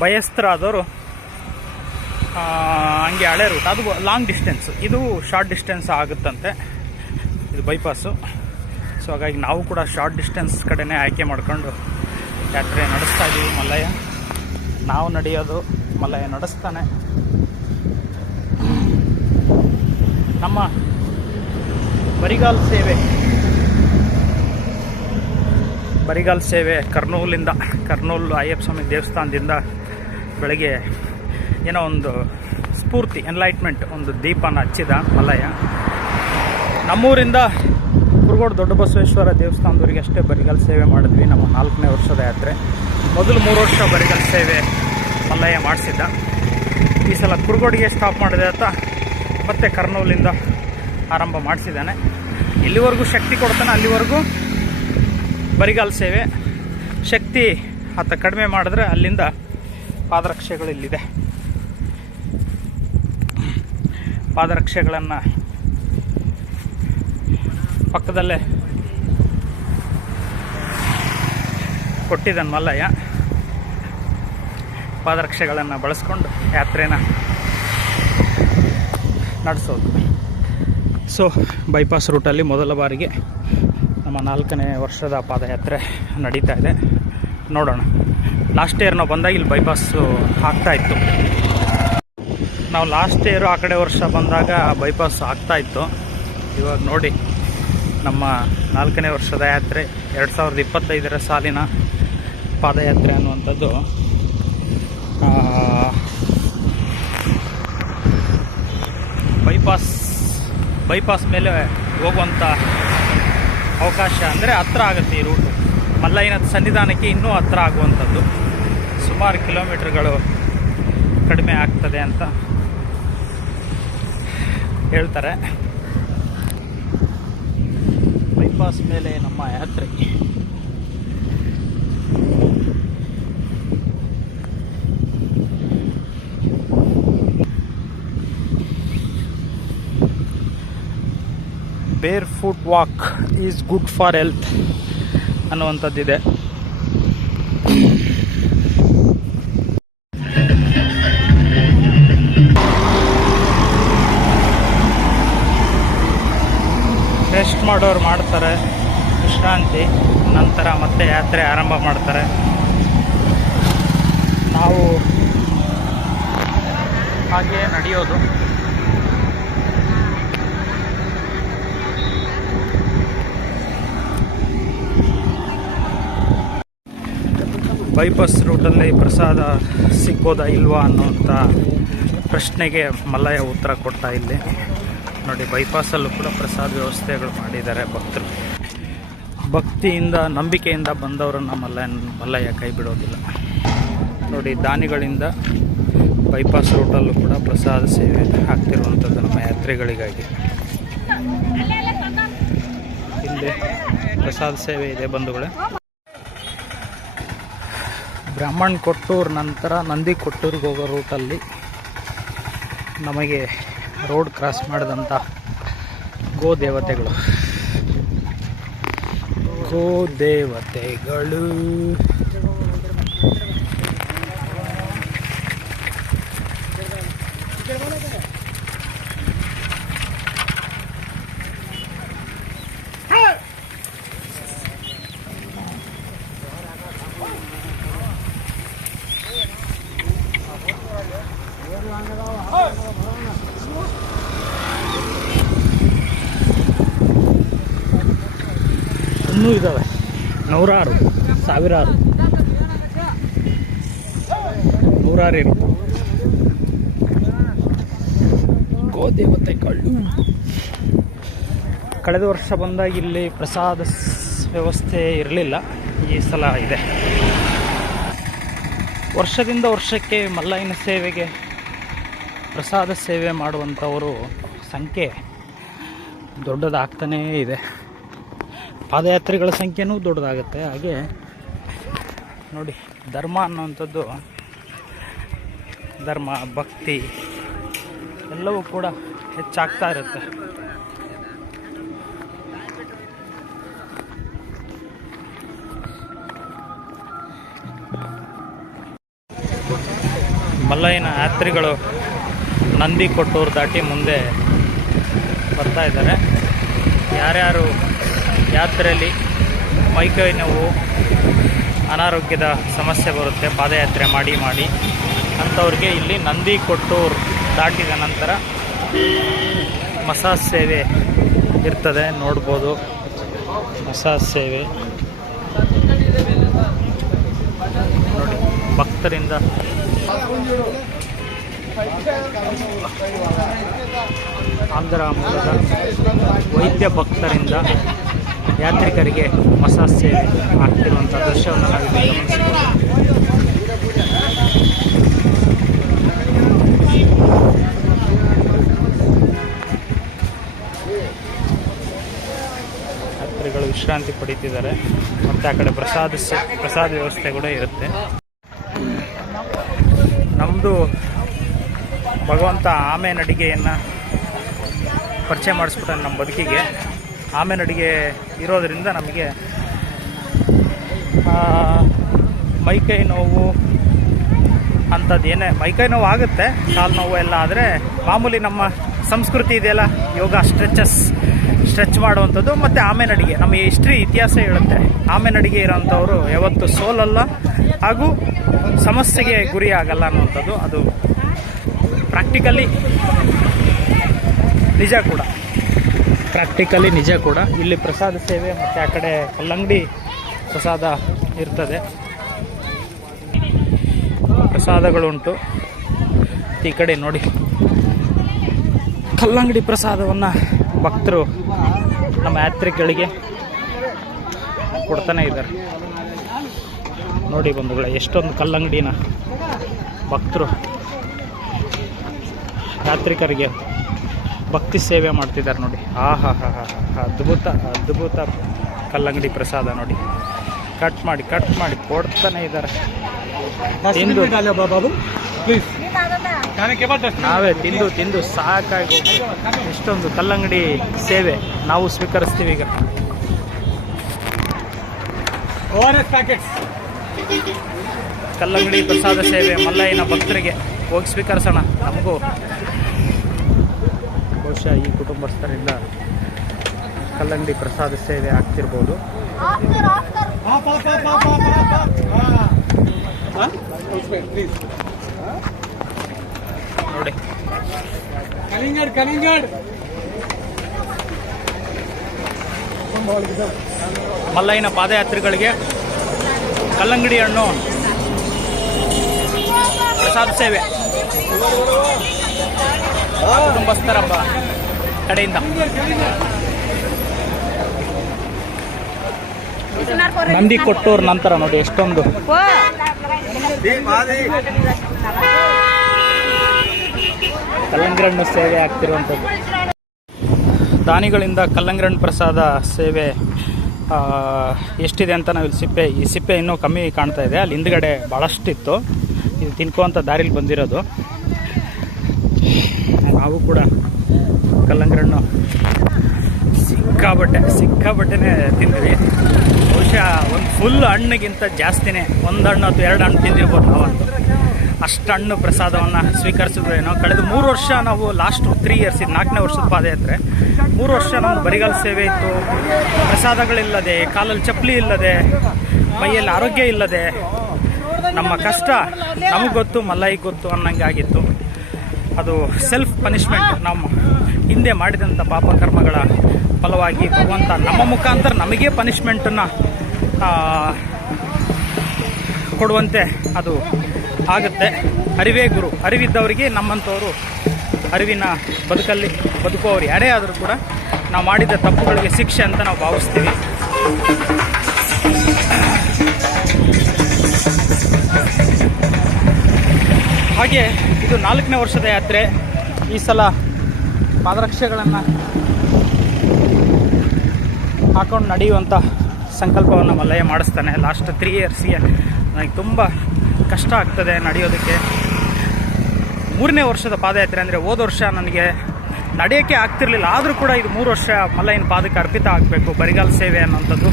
ಭಯಸ್ಥರಾದವರು ಹಂಗೆ ಹಳೆ ರೂಟ್, ಅದು ಲಾಂಗ್ ಡಿಸ್ಟೆನ್ಸ್, ಇದು ಶಾರ್ಟ್ ಡಿಸ್ಟೆನ್ಸ್ ಆಗುತ್ತಂತೆ, ಇದು ಬೈಪಾಸು. ಸೊ ಹಾಗಾಗಿ ನಾವು ಕೂಡ ಶಾರ್ಟ್ ಡಿಸ್ಟೆನ್ಸ್ ಕಡೆನೇ ಆಯ್ಕೆ ಮಾಡಿಕೊಂಡು ಯಾತ್ರೆ ನಡೆಸ್ತಾ ಇದ್ದೀವಿ. ಮಲ್ಲಯ್ಯ ನಾವು ನಡೆಯೋದು, ಮಲ್ಲಯ್ಯ ನಡೆಸ್ತಾನೆ. ನಮ್ಮ ಬರಿಗಾಲ್ ಸೇವೆ ಕರ್ನೂಲು ಅಯ್ಯಪ್ಪ ಸ್ವಾಮಿ ದೇವಸ್ಥಾನದಿಂದ ಬೆಳಗ್ಗೆ ಏನೋ ಒಂದು ಸ್ಫೂರ್ತಿ, ಎನ್ಲೈಟ್ಮೆಂಟ್, ಒಂದು ದೀಪನ ಹಚ್ಚಿದ ಮಲ್ಲಯ್ಯ. ನಮ್ಮೂರಿಂದ ಕುರುಗೋಡು ದೊಡ್ಡ ಬಸವೇಶ್ವರ ದೇವಸ್ಥಾನದವರೆಗೆ ಅಷ್ಟೇ ಬರಿಗಾಲ್ ಸೇವೆ ಮಾಡಿದ್ವಿ. ನಮ್ಮ 4ನೇ ವರ್ಷದ ಯಾತ್ರೆ. ಮೊದಲು 3 ವರ್ಷ ಬರಿಗಾಲ್ ಸೇವೆ ಮಲ್ಲಯ್ಯ ಮಾಡಿಸಿದ್ದ. ಈ ಸಲ ಕುರುಗೋಡಿಗೆ ಸ್ಟಾಪ್ ಮಾಡಿದೆ ಅಂತ ಮತ್ತೆ ಕರ್ನೂಲಿಂದ ಆರಂಭ ಮಾಡಿಸಿದ್ದಾನೆ. ಎಲ್ಲಿವರೆಗೂ ಶಕ್ತಿ ಕೊಡ್ತಾನೆ ಅಲ್ಲಿವರೆಗೂ ಬರಿಗಾಲ್ ಸೇವೆ. ಶಕ್ತಿ ಆತ ಕಡಿಮೆ ಮಾಡಿದ್ರೆ ಅಲ್ಲಿಂದ ಪಾದರಕ್ಷೆಗಳು ಇಲ್ಲಿದೆ. ಪಾದರಕ್ಷೆಗಳನ್ನು ಪಕ್ಕದಲ್ಲೇ ಕೊಟ್ಟಿದ್ದಾನೆ ಮಲ್ಲಯ್ಯ. ಪಾದರಕ್ಷೆಗಳನ್ನು ಬಳಸ್ಕೊಂಡು ಯಾತ್ರೆನ ನಡೆಸೋದು. ಸೊ ಬೈಪಾಸ್ ರೂಟಲ್ಲಿ ಮೊದಲ ಬಾರಿಗೆ ನಮ್ಮ 4ನೇ ವರ್ಷದ ಪಾದಯಾತ್ರೆ ನಡೀತಾ ಇದೆ. ನೋಡೋಣ. ಲಾಸ್ಟ್ ಇಯರ್ ನಾವು ಬಂದಾಗ ಇಲ್ಲಿ ಬೈಪಾಸು ಆಗ್ತಾಯಿತ್ತು. ನಾವು ಲಾಸ್ಟ್ ಇಯರು ಆ ಕಡೆ ವರ್ಷ ಬಂದಾಗ ಬೈಪಾಸ್ ಆಗ್ತಾಯಿತ್ತು. ಇವಾಗ ನೋಡಿ ನಮ್ಮ 4ನೇ ವರ್ಷದ ಯಾತ್ರೆ 2025ರ ಸಾಲಿನ ಪಾದಯಾತ್ರೆ ಅನ್ನುವಂಥದ್ದು ಬೈಪಾಸ್ ಮೇಲೆ ಹೋಗುವಂಥ ಅವಕಾಶ, ಅಂದರೆ ಹತ್ರ ಆಗುತ್ತೆ ಈ ರೂಟು. ಮಲ್ಲಯ್ಯನ ಸನ್ನಿಧಾನಕ್ಕೆ ಇನ್ನೂ ಹತ್ರ ಆಗುವಂಥದ್ದು. ಸುಮಾರು ಕಿಲೋಮೀಟರ್ಗಳು ಕಡಿಮೆ ಆಗ್ತದೆ ಅಂತ ಹೇಳ್ತಾರೆ. ಬೈಪಾಸ್ ಮೇಲೆ ನಮ್ಮ ಯಾತ್ರೆ. Barefoot walk is good for health ಅನ್ನುವಂಥದ್ದಿದೆ. ರೆಸ್ಟ್ ಮಾಡೋರು ಮಾಡ್ತಾರೆ, ವಿಶ್ರಾಂತಿ, ನಂತರ ಮತ್ತೆ ಯಾತ್ರೆ ಆರಂಭ ಮಾಡ್ತಾರೆ. ನಾವು ಹಾಗೆ ನಡೆಯೋದು. ಬೈಪಾಸ್ ರೂಟಲ್ಲಿ ಪ್ರಸಾದ ಸಿಗ್ಬೋದಾ ಇಲ್ವಾ ಅನ್ನೋಂಥ ಪ್ರಶ್ನೆಗೆ ಮಲ್ಲಯ್ಯ ಉತ್ತರ ಕೊಡ್ತಾ ಇಲ್ಲಿ ನೋಡಿ. ಬೈಪಾಸಲ್ಲೂ ಕೂಡ ಪ್ರಸಾದ ವ್ಯವಸ್ಥೆಗಳು ಮಾಡಿದ್ದಾರೆ. ಭಕ್ತರು ಭಕ್ತಿಯಿಂದ, ನಂಬಿಕೆಯಿಂದ ಬಂದವರನ್ನು ಮಲ್ಲಯ್ಯ ಕೈ ಬಿಡೋದಿಲ್ಲ ನೋಡಿ. ದಾನಿಗಳಿಂದ ಬೈಪಾಸ್ ರೂಟಲ್ಲೂ ಕೂಡ ಪ್ರಸಾದ ಸೇವೆ ಆಗ್ತಿರುವಂಥದ್ದು ನಮ್ಮ ಯಾತ್ರಿಗಳಿಗಾಗಿ. ಇಲ್ಲಿ ಪ್ರಸಾದ ಸೇವೆ ಇದೆ ಬಂಧುಗಳೇ. ಬ್ರಾಹ್ಮಣ್ ಕೊಟ್ಟೂರು ನಂತರ ನಂದಿ ಕೊಟ್ಟೂರಿಗೆ ಹೋಗೋ ರೂಟಲ್ಲಿ ನಮಗೆ ರೋಡ್ ಕ್ರಾಸ್ ಮಾಡಿದಂಥ ಗೋದೇವತೆಗಳು ಇನ್ನೂ ಇದ್ದಾವೆ, ನೂರಾರು, ಸಾವಿರಾರು, ನೂರಾರು ಗೋದೇವತೆಗಳು. ಕಳೆದ ವರ್ಷ ಬಂದಾಗ ಇಲ್ಲಿ ಪ್ರಸಾದ ವ್ಯವಸ್ಥೆ ಇರಲಿಲ್ಲ, ಈ ಸಲ ಇದೆ. ವರ್ಷದಿಂದ ವರ್ಷಕ್ಕೆ ಮಲ್ಲಯ್ಯನ ಸೇವೆಗೆ ಪ್ರಸಾದ ಸೇವೆ ಮಾಡುವಂಥವರು ಸಂಖ್ಯೆ ದೊಡ್ಡದಾಗ್ತಾನೇ ಇದೆ. ಪಾದಯಾತ್ರಿಗಳ ಸಂಖ್ಯೆನೂ ದೊಡ್ಡದಾಗುತ್ತೆ. ಹಾಗೆ ನೋಡಿ, ಧರ್ಮ ಅನ್ನುವಂಥದ್ದು, ಧರ್ಮ, ಭಕ್ತಿ ಎಲ್ಲವೂ ಕೂಡ ಹೆಚ್ಚಾಗ್ತಾ ಇರುತ್ತೆ. ಮಲ್ಲಯ್ಯನ ಯಾತ್ರಿಗಳು ನಂದಿ ಕೊಟ್ಟೂರು ದಾಟಿ ಮುಂದೆ ಬರ್ತಾ ಇದ್ದಾರೆ. ಯಾರ್ಯಾರು ಯಾತ್ರೆಯಲ್ಲಿ ಮೈಕೈ ನೋವು, ಅನಾರೋಗ್ಯದ ಸಮಸ್ಯೆ ಬರುತ್ತೆ ಪಾದಯಾತ್ರೆ ಮಾಡಿ ಅಂಥವ್ರಿಗೆ ಇಲ್ಲಿ ನಂದಿ ಕೊಟ್ಟೂರು ದಾಟಿದ ನಂತರ ಮಸಾಜ್ ಸೇವೆ ಇರ್ತದೆ. ನೋಡ್ಬೋದು ಮಸಾಜ್ ಸೇವೆ ನೋಡಿ. ಭಕ್ತರಿಂದ ಆಂಧ್ರ ಮೂಲದ ವೈದ್ಯ ಭಕ್ತರಿಂದ ಯಾತ್ರಿಕರಿಗೆ ಮಸಾಜ್ ಸೇವೆ ಆಗ್ತಿರುವಂಥ ದೃಶ್ಯವನ್ನು ನಾವಿಲ್ಲಿ ಗಮನಿಸಿದ್ದೇವೆ. ಯಾತ್ರಿಗಳು ವಿಶ್ರಾಂತಿ ಪಡೀತಿದ್ದಾರೆ. ಮತ್ತು ಆ ಕಡೆ ಪ್ರಸಾದ ವ್ಯವಸ್ಥೆ ಕೂಡ ಇರುತ್ತೆ. ನಮ್ಮದು ಭಗವಂತ ಆಮೆ ನಡಿಗೆಯನ್ನು ಪರಿಚಯ ಮಾಡಿಸ್ಬಿಟ್ಟಾನೆ ನಮ್ಮ ಬದುಕಿಗೆ. ಆಮೆ ನಡಿಗೆ ಇರೋದರಿಂದ ನಮಗೆ ಮೈಕೈ ನೋವು ಅಂಥದ್ದು ಏನೇ ಮೈಕೈ ನೋವು ಆಗುತ್ತೆ, ಕಾಲು ನೋವು ಎಲ್ಲ ಆದರೆ ಮಾಮೂಲಿ ನಮ್ಮ ಸಂಸ್ಕೃತಿ ಇದೆಯಲ್ಲ, ಯೋಗ ಸ್ಟ್ರೆಚ್ ಮಾಡುವಂಥದ್ದು. ಮತ್ತು ಆಮೆ ನಡಿಗೆ ನಮ್ಮ ಇತಿಹಾಸ ಹೇಳುತ್ತೆ, ಆಮೆ ನಡಿಗೆ ಇರೋಂಥವ್ರು ಯಾವತ್ತೂ ಸೋಲಲ್ಲ ಹಾಗೂ ಸಮಸ್ಯೆಗೆ ಗುರಿ ಆಗಲ್ಲ ಅನ್ನುವಂಥದ್ದು. ಅದು ಪ್ರಾಕ್ಟಿಕಲಿ ನಿಜ ಕೂಡ. ಇಲ್ಲಿ ಪ್ರಸಾದ ಸೇವೆ ಮತ್ತು ಆ ಕಡೆ ಕಲ್ಲಂಗಡಿ ಪ್ರಸಾದ ಇರ್ತದೆ, ಪ್ರಸಾದಗಳುಂಟು. ಈ ಕಡೆ ನೋಡಿ ಕಲ್ಲಂಗಡಿ ಪ್ರಸಾದವನ್ನು ಭಕ್ತರು ನಮ್ಮ ಯಾತ್ರಿಕರಿಗೆ ಕೊಡ್ತಾನೆ ಇದ್ದಾರೆ. ನೋಡಿ ಬಂಧುಗಳೇ, ಎಷ್ಟೊಂದು ಕಲ್ಲಂಗಡಿನ ಭಕ್ತರು ಯಾತ್ರಿಕರಿಗೆ ಭಕ್ತಿ ಸೇವೆ ಮಾಡ್ತಿದ್ದಾರೆ ನೋಡಿ. ಅದ್ಭುತ ಕಲ್ಲಂಗಡಿ ಪ್ರಸಾದ ನೋಡಿ. ಕಟ್ ಮಾಡಿ ಕೊಡ್ತಾನೆ ಇದ್ದಾರೆ. ನಾವೇ ತಿಂದು ಸಾಕಾಗಿ ಎಷ್ಟೊಂದು ಕಲ್ಲಂಗಡಿ ಸೇವೆ ನಾವು ಸ್ವೀಕರಿಸ್ತೀವಿ. ಈಗ ಕಲ್ಲಂಗಡಿ ಪ್ರಸಾದ ಸೇವೆ ಮಲ್ಲಯ್ಯನ ಭಕ್ತರಿಗೆ ಹೋಗಿ ಸ್ವೀಕರಿಸೋಣ. ನಮಗೂ ಬಹುಶಃ ಈ ಕುಟುಂಬಸ್ಥರಿಂದ ಕಲ್ಲಂಗಡಿ ಪ್ರಸಾದ ಸೇವೆ ಆಗ್ತಿರ್ಬೋದು. ನೋಡಿ ಕಲಿಂಗಡ್ ಮಲ್ಲಯ್ಯನ ಪಾದಯಾತ್ರಿಗಳಿಗೆ ಕಲ್ಲಂಗಡಿ ಹಣ್ಣು ಪ್ರಸಾದ ಸೇವೆ ಕುಟುಂಬಸ್ಥರ ಕಡೆಯಿಂದ. ನಂದಿ ಕೊಟ್ಟೂರು ನಂತರ ನೋಡಿ ಎಷ್ಟೊಂದು ಕಲ್ಲಂಗಡಿ ಹಣ್ಣು ಸೇವೆ ಆಗ್ತಿರುವಂಥದ್ದು. ದಾನಿಗಳಿಂದ ಕಲ್ಲಂಗಡಿ ಹಣ್ಣು ಪ್ರಸಾದ ಸೇವೆ ಎಷ್ಟಿದೆ ಅಂತ ನಾವು ಈ ಸಿಪ್ಪೆ ಇನ್ನೂ ಕಮ್ಮಿ ಕಾಣ್ತಾ ಇದೆ. ಅಲ್ಲಿ ಹಿಂದ್ಗಡೆ ಭಾಳಷ್ಟಿತ್ತು. ಇದು ತಿನ್ಕೋಂಥ ದಾರಿಲಿ ಬಂದಿರೋದು. ನಾವು ಕೂಡ ಕಲ್ಲಂಗಡಿ ಹಣ್ಣು ಸಿಕ್ಕಾಬಟ್ಟೆನೇ ತಿಂದ್ವಿ. ಬಹುಶಃ ಒಂದು ಫುಲ್ ಹಣ್ಣಿಗಿಂತ ಜಾಸ್ತಿನೇ ಒಂದು ಹಣ್ಣು ಅಥವಾ 2 ಹಣ್ಣು ತಿಂದಿರ್ಬೋದು ನಾವಂತೂ. ಅಷ್ಟು ಹಣ್ಣು ಪ್ರಸಾದವನ್ನು ಸ್ವೀಕರಿಸಿದ್ರು ಏನೋ. ಕಳೆದ 3 ವರ್ಷ ನಾವು ಲಾಸ್ಟ್ 3 ಇಯರ್ಸ್, ಇದು 4ನೇ ವರ್ಷದ ಪಾದಯಾತ್ರೆ. 3 ವರ್ಷ ನಮ್ಮದು ಬರಿಗಾಲ ಸೇವೆ ಇತ್ತು, ಪ್ರಸಾದಗಳಿಲ್ಲದೆ, ಕಾಲಲ್ಲಿ ಚಪ್ಪಲಿ ಇಲ್ಲದೆ, ಮೈಯಲ್ಲಿ ಆರೋಗ್ಯ ಇಲ್ಲದೆ, ನಮ್ಮ ಕಷ್ಟ ನಮಗೆ ಗೊತ್ತು, ಮಲ್ಲಯ್ಯಗೆ ಗೊತ್ತು ಅನ್ನಂಗೆ ಆಗಿತ್ತು. ಅದು ಸೆಲ್ಫ್ ಪನಿಷ್ಮೆಂಟ್. ನಮ್ಮ ಹಿಂದೆ ಮಾಡಿದಂಥ ಪಾಪ ಕರ್ಮಗಳ ಫಲವಾಗಿ ಭಗವಂತ ನಮ್ಮ ಮುಖಾಂತರ ನಮಗೆ ಪನಿಷ್ಮೆಂಟನ್ನು ಕೊಡುವಂತೆ ಅದು ಆಗುತ್ತೆ. ಅರಿವೇ ಗುರು. ಅರಿವಿದ್ದವರಿಗೆ ನಮ್ಮಂಥವರು ಅರಿವಿನ ಬದುಕುವವರು ಯಾರೇ ಆದರೂ ಕೂಡ ನಾವು ಮಾಡಿದ ತಪ್ಪುಗಳಿಗೆ ಶಿಕ್ಷೆ ಅಂತ ನಾವು ಭಾವಿಸ್ತೀವಿ. ಹಾಗೆ ಇದು 4ನೇ ವರ್ಷದ ಯಾತ್ರೆ. ಈ ಸಲ ಪಾದರಕ್ಷೆಗಳನ್ನು ಹಾಕೊಂಡು ನಡೆಯುವಂಥ ಸಂಕಲ್ಪವನ್ನು ಮಲ್ಲಯ್ಯ ಮಾಡಿಸ್ತಾನೆ. ಲಾಸ್ಟ್ 3 ಇಯರ್ಸ್ಗೆ ನನಗೆ ತುಂಬ ಕಷ್ಟ ಆಗ್ತದೆ ನಡೆಯೋದಕ್ಕೆ. 3ನೇ ವರ್ಷದ ಪಾದಯಾತ್ರೆ ಅಂದರೆ ಹೋದ ವರ್ಷ ನನಗೆ ನಡೆಯೋಕ್ಕೆ ಆಗ್ತಿರ್ಲಿಲ್ಲ. ಆದರೂ ಕೂಡ ಇದು 3 ವರ್ಷ ಮಲ್ಲಯ್ಯನ ಪಾದಕ್ಕೆ ಅರ್ಪಿತ ಆಗಬೇಕು, ಬರಿಗಾಲ ಸೇವೆ ಅನ್ನೋಂಥದ್ದು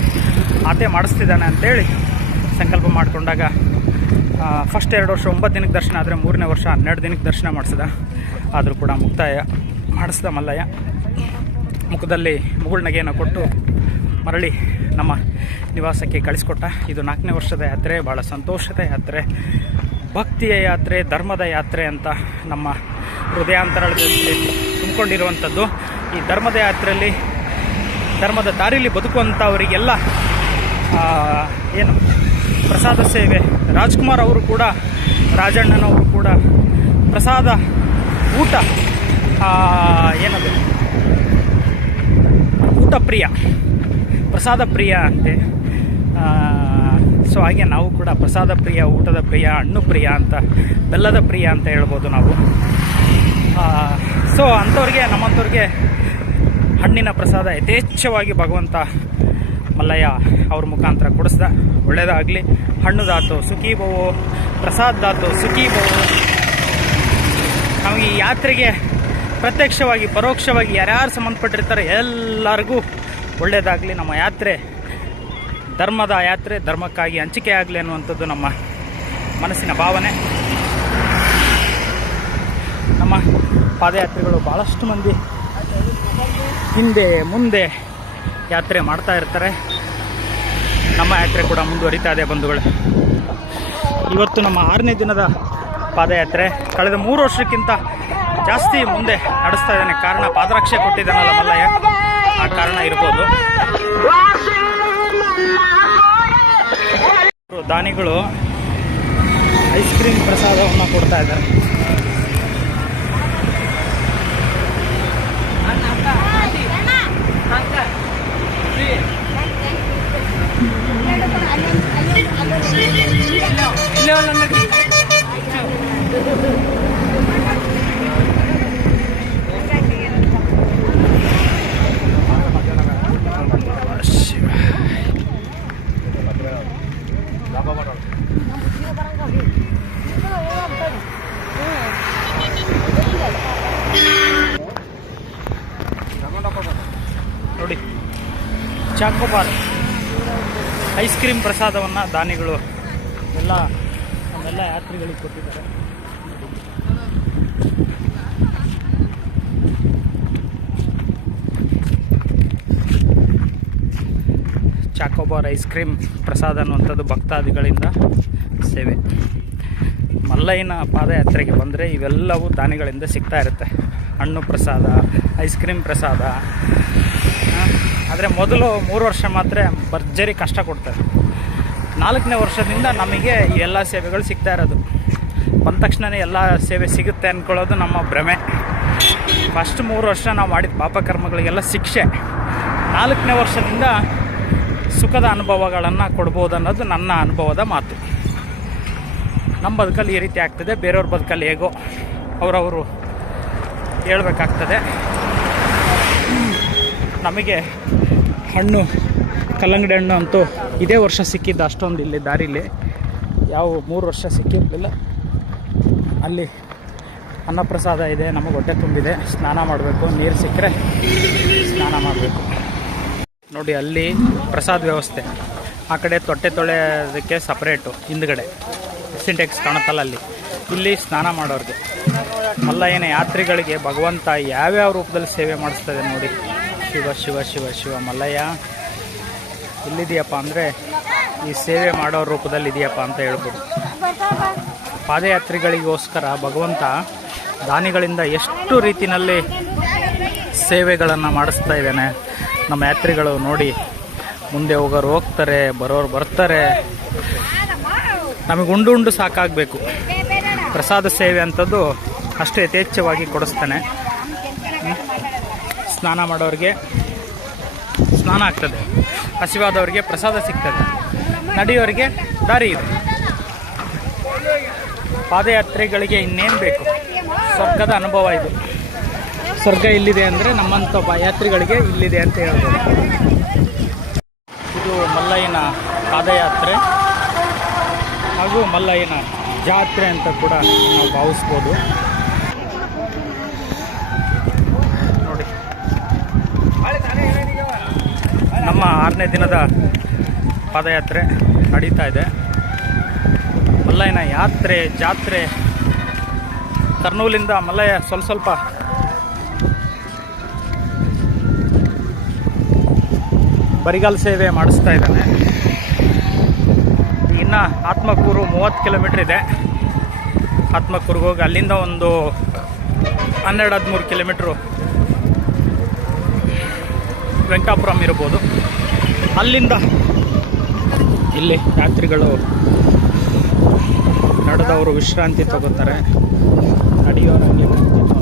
ಆತೆ ಮಾಡಿಸ್ತಿದ್ದಾನೆ ಅಂತೇಳಿ ಸಂಕಲ್ಪ ಮಾಡಿಕೊಂಡಾಗ ಫಸ್ಟ್ 2 ವರ್ಷ 9 ದಿನಕ್ಕೆ ದರ್ಶನ ಆದರೆ 3ನೇ ವರ್ಷ 12 ದಿನಕ್ಕೆ ದರ್ಶನ ಮಾಡಿಸಿದ. ಆದರೂ ಕೂಡ ಮುಕ್ತಾಯ ಮಾಡಿಸ್ದ ಮಲ್ಲಯ್ಯ. ಮುಖದಲ್ಲಿ ಮುಗುಳ್ನಗೆಯನ್ನು ಕೊಟ್ಟು ಮರಳಿ ನಮ್ಮ ನಿವಾಸಕ್ಕೆ ಕಳಿಸ್ಕೊಟ್ಟ. ಇದು 4ನೇ ವರ್ಷದ ಯಾತ್ರೆ, ಭಾಳ ಸಂತೋಷದ ಯಾತ್ರೆ, ಭಕ್ತಿಯ ಯಾತ್ರೆ, ಧರ್ಮದ ಯಾತ್ರೆ ಅಂತ ನಮ್ಮ ಹೃದಯಾಂತರದಲ್ಲಿ ತುಂಬಿಕೊಂಡಿರುವಂಥದ್ದು. ಈ ಧರ್ಮದ ಯಾತ್ರೆಯಲ್ಲಿ, ಧರ್ಮದ ದಾರಿಯಲ್ಲಿ ಬದುಕುವಂಥವರಿಗೆಲ್ಲ ಏನು ಪ್ರಸಾದ ಸೇವೆ, ರಾಜ್ಕುಮಾರ್ ಅವರು ಕೂಡ, ರಾಜಣ್ಣನವರು ಕೂಡ ಪ್ರಸಾದ ಊಟ ಏನದು ಊಟ ಪ್ರಿಯ, ಪ್ರಸಾದ ಪ್ರಿಯ ಅಂತೆ. ಸೊ ಹಾಗೆ ನಾವು ಕೂಡ ಪ್ರಸಾದ ಪ್ರಿಯ, ಊಟದ ಪ್ರಿಯ, ಹಣ್ಣು ಪ್ರಿಯ ಅಂತ, ಬೆಲ್ಲದ ಪ್ರಿಯ ಅಂತ ಹೇಳ್ಬೋದು ನಾವು. ಸೊ ಅಂಥವ್ರಿಗೆ, ನಮ್ಮಂಥವ್ರಿಗೆ ಹಣ್ಣಿನ ಪ್ರಸಾದ ಯಥೇಚ್ಛವಾಗಿ ಭಗವಂತ ಮಲ್ಲಯ್ಯ ಅವ್ರ ಮುಖಾಂತರ ಕೊಡಿಸ್ದ. ಒಳ್ಳೆಯದಾಗಲಿ. ಹಣ್ಣು ದಾತು ಸುಖೀ ಭವು, ಪ್ರಸಾದ ದಾತು ಸುಖೀ ಭವು. ನಮಗೆ ಈ ಯಾತ್ರೆಗೆ ಪ್ರತ್ಯಕ್ಷವಾಗಿ ಪರೋಕ್ಷವಾಗಿ ಯಾರ್ಯಾರು ಸಂಬಂಧಪಟ್ಟಿರ್ತಾರೆ ಎಲ್ಲರಿಗೂ ಒಳ್ಳೆಯದಾಗಲಿ. ನಮ್ಮ ಯಾತ್ರೆ ಧರ್ಮದ ಯಾತ್ರೆ, ಧರ್ಮಕ್ಕಾಗಿ ಹಂಚಿಕೆ ಆಗಲಿ ಅನ್ನುವಂಥದ್ದು ನಮ್ಮ ಮನಸ್ಸಿನ ಭಾವನೆ. ನಮ್ಮ ಪಾದಯಾತ್ರಿಗಳು ಭಾಳಷ್ಟು ಮಂದಿ ಹಿಂದೆ ಮುಂದೆ ಯಾತ್ರೆ ಮಾಡ್ತಾ ಇರ್ತಾರೆ. ನಮ್ಮ ಯಾತ್ರೆ ಕೂಡ ಮುಂದುವರಿತಾ ಇದೆ ಬಂಧುಗಳೇ. ಇವತ್ತು ನಮ್ಮ 6ನೇ ದಿನದ ಪಾದಯಾತ್ರೆ. ಕಳೆದ 3 ವರ್ಷಕ್ಕಿಂತ ಜಾಸ್ತಿ ಮುಂದೆ ನಡೆಸ್ತಾ ಇದ್ದಾನೆ. ಕಾರಣ ಪಾದರಕ್ಷೆ ಕೊಟ್ಟಿದ್ದಾನಲ್ಲ ಮಲ್ಲಯ್ಯ, ಆ ಕಾರಣ ಇರ್ಬೋದು. ದಾನಿಗಳು ಐಸ್ ಕ್ರೀಮ್ ಪ್ರಸಾದವನ್ನು ಕೊಡ್ತಾ ಇದ್ದಾರೆ. ನೋಡಿ, ಚಾಕೋಬಾರ್ ಐಸ್ ಕ್ರೀಮ್ ಪ್ರಸಾದವನ್ನು ದಾನಿಗಳು ನಮ್ಮೆಲ್ಲ ಯಾತ್ರಿಗಳಿಗೆ ಕೊಟ್ಟಿದ್ದಾರೆ. ಚಾಕೋಬಾರ್ ಐಸ್ ಕ್ರೀಮ್ ಪ್ರಸಾದ ಅನ್ನುವಂಥದ್ದು ಭಕ್ತಾದಿಗಳಿಂದ ಸೇವೆ. ಮಲ್ಲಯ್ಯನ ಪಾದಯಾತ್ರೆಗೆ ಬಂದರೆ ಇವೆಲ್ಲವೂ ದಾನಿಗಳಿಂದ ಸಿಗ್ತಾ ಇರುತ್ತೆ. ಹಣ್ಣು ಪ್ರಸಾದ, ಐಸ್ ಕ್ರೀಮ್ ಪ್ರಸಾದ. ಆದರೆ ಮೊದಲು 3 ವರ್ಷ ಮಾತ್ರ ಭರ್ಜರಿ ಕಷ್ಟ ಕೊಡ್ತಾರೆ. 4ನೇ ವರ್ಷದಿಂದ ನಮಗೆ ಈ ಎಲ್ಲ ಸೇವೆಗಳು ಸಿಗ್ತಾ ಇರೋದು. ಬಂದ ತಕ್ಷಣವೇ ಎಲ್ಲ ಸೇವೆ ಸಿಗುತ್ತೆ ಅಂದ್ಕೊಳ್ಳೋದು ನಮ್ಮ ಭ್ರಮೆ. ಫಸ್ಟ್ 3 ವರ್ಷ ನಾವು ಮಾಡಿದ ಪಾಪಕರ್ಮಗಳಿಗೆಲ್ಲ ಶಿಕ್ಷೆ. 4ನೇ ವರ್ಷದಿಂದ ಸುಖದ ಅನುಭವಗಳನ್ನು ಕೊಡ್ಬೋದು ಅನ್ನೋದು ನನ್ನ ಅನುಭವದ ಮಾತು. ನಮ್ಮ ಬದುಕಲ್ಲಿ ಈ ರೀತಿ ಆಗ್ತದೆ, ಬೇರೆಯವ್ರ ಬದುಕಲ್ಲಿ ಹೇಗೋ ಅವರವರು ಹೇಳ್ಬೇಕಾಗ್ತದೆ. ನಮಗೆ ಹಣ್ಣು, ಕಲ್ಲಂಗಡಿ ಹಣ್ಣು ಅಂತೂ ಇದೇ ವರ್ಷ ಸಿಕ್ಕಿದ್ದು. ಅಷ್ಟೊಂದು ಇಲ್ಲಿ ದಾರಿಲಿ ಯಾವ 3 ವರ್ಷ ಸಿಕ್ಕಿರಲಿಲ್ಲ. ಅಲ್ಲಿ ಅನ್ನಪ್ರಸಾದ ಇದೆ, ನಮಗೆ ಹೊಟ್ಟೆ ತುಂಬಿದೆ. ಸ್ನಾನ ಮಾಡಬೇಕು, ನೀರು ಸಿಕ್ಕರೆ ಸ್ನಾನ ಮಾಡಬೇಕು. ನೋಡಿ, ಅಲ್ಲಿ ಪ್ರಸಾದ ವ್ಯವಸ್ಥೆ. ಆ ಕಡೆ ತೊಟ್ಟೆ ತೊಳೆಯೋದಕ್ಕೆ ಸಪ್ರೇಟು ಹಿಂದ್ಗಡೆ ಸಿಂಟೆಕ್ಸ್ ಕಾಣುತ್ತಲ್ಲ ಅಲ್ಲಿ. ಇಲ್ಲಿ ಸ್ನಾನ ಮಾಡೋರಿಗೆ. ಮಲ್ಲಯ್ಯನ ಯಾತ್ರಿಗಳಿಗೆ ಭಗವಂತ ಯಾವ್ಯಾವ ರೂಪದಲ್ಲಿ ಸೇವೆ ಮಾಡಿಸ್ತದೆ ನೋಡಿ. ಶಿವ ಶಿವ ಶಿವ ಶಿವ ಮಲ್ಲಯ್ಯ ಎಲ್ಲಿದೆಯಪ್ಪ ಅಂದರೆ ಈ ಸೇವೆ ಮಾಡೋ ರೂಪದಲ್ಲಿ ಇದೆಯಪ್ಪ ಅಂತ ಹೇಳ್ಬೋದು. ಪಾದಯಾತ್ರಿಗಳಿಗೋಸ್ಕರ ಭಗವಂತ ದಾನಿಗಳಿಂದ ಎಷ್ಟು ರೀತಿಯಲ್ಲಿ ಸೇವೆಗಳನ್ನು ಮಾಡಿಸ್ತಾ ಇದ್ದಾನೆ. ನಮ್ಮ ಯಾತ್ರಿಗಳು ನೋಡಿ, ಮುಂದೆ ಹೋಗೋರು ಹೋಗ್ತಾರೆ, ಬರೋರು ಬರ್ತಾರೆ. ನಮಗೆ ಉಂಡು ಸಾಕಾಗಬೇಕು. ಪ್ರಸಾದ ಸೇವೆ ಅಂಥದ್ದು ಅಷ್ಟು ಯಥೇಚ್ಛವಾಗಿ ಕೊಡಿಸ್ತಾನೆ. ಸ್ನಾನ ಮಾಡೋರಿಗೆ ಸ್ನಾನ ಆಗ್ತದೆ, ಹಸಿವಾದವರಿಗೆ ಪ್ರಸಾದ ಸಿಗ್ತದೆ, ನಡೆಯೋರಿಗೆ ದಾರಿ ಇದೆ. ಪಾದಯಾತ್ರಿಗಳಿಗೆ ಇನ್ನೇನು ಬೇಕು? ಸ್ವರ್ಗದ ಅನುಭವ ಇದು. ಸ್ವರ್ಗ ಇಲ್ಲಿದೆ ಅಂದರೆ ನಮ್ಮಂಥ ಯಾತ್ರಿಗಳಿಗೆ ಇಲ್ಲಿದೆ ಅಂತ ಹೇಳ್ಬೋದು. ಇದು ಮಲ್ಲಯ್ಯನ ಪಾದಯಾತ್ರೆ ಹಾಗೂ ಮಲ್ಲಯ್ಯನ ಜಾತ್ರೆ ಅಂತ ಕೂಡ ನಾವು ಭಾವಿಸ್ಬೋದು. ನೋಡಿ, ನಮ್ಮ 6ನೇ ದಿನದ ಪಾದಯಾತ್ರೆ ನಡೀತಾ ಇದೆ. ಮಲ್ಲಯ್ಯನ ಯಾತ್ರೆ ಜಾತ್ರೆ ಕರ್ನೂಲಿಂದ ಮಲ್ಲಯ್ಯ ಸ್ವಲ್ಪ ಬರಿಗಾಲ ಸೇವೆ ಮಾಡಿಸ್ತಾ ಇದ್ದಾನೆ. ಇನ್ನು ಆತ್ಮಕೂರು 30 ಕಿಲೋಮೀಟ್ರ್ ಇದೆ. ಆತ್ಮಕೂರಿಗೆ ಹೋಗಿ ಅಲ್ಲಿಂದ ಒಂದು 12-13 ಕಿಲೋಮೀಟ್ರು ವೆಂಕಾಪುರಂ ಇರ್ಬೋದು. ಅಲ್ಲಿಂದ ಇಲ್ಲಿ ಯಾತ್ರಿಗಳು ನಡೆದವರು ವಿಶ್ರಾಂತಿ ತಗೋತಾರೆ, ನಡೆಯೋರಂಗೆ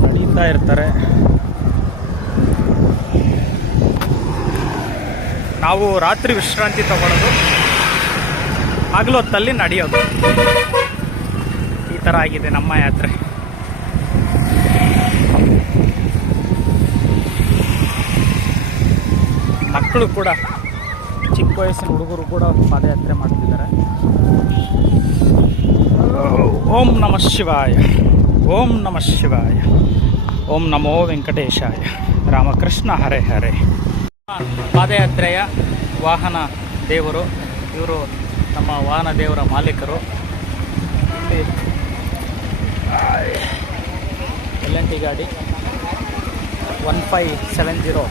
ನಡೀತಾ ಇರ್ತಾರೆ. ನಾವು ರಾತ್ರಿ ವಿಶ್ರಾಂತಿ ತಗೊಳ್ಳೋದು, ಹಗಲು ಹೊತ್ತಲ್ಲಿ ನಡೆಯೋದು. ಈ ಥರ ಆಗಿದೆ ನಮ್ಮ ಯಾತ್ರೆ. ಮಕ್ಕಳು ಕೂಡ, ಚಿಕ್ಕ ವಯಸ್ಸಿನ ಹುಡುಗರು ಕೂಡ ಪಾದಯಾತ್ರೆ ಮಾಡ್ತಿದ್ದಾರೆ. ಓಂ ನಮಃ ಶಿವಾಯ, ಓಂ ನಮಃ ಶಿವಾಯ, ಓಂ ನಮೋ ವೆಂಕಟೇಶಾಯ, ರಾಮಕೃಷ್ಣ ಹರೇ ಹರೇ. ಪಾದಯಾತ್ರೆಯ ವಾಹನ ದೇವರು ಇವರು, ನಮ್ಮ ವಾಹನ ದೇವರ ಮಾಲೀಕರು. ಇಲ್ಲಿ L&T ಗಾಡಿ 1570.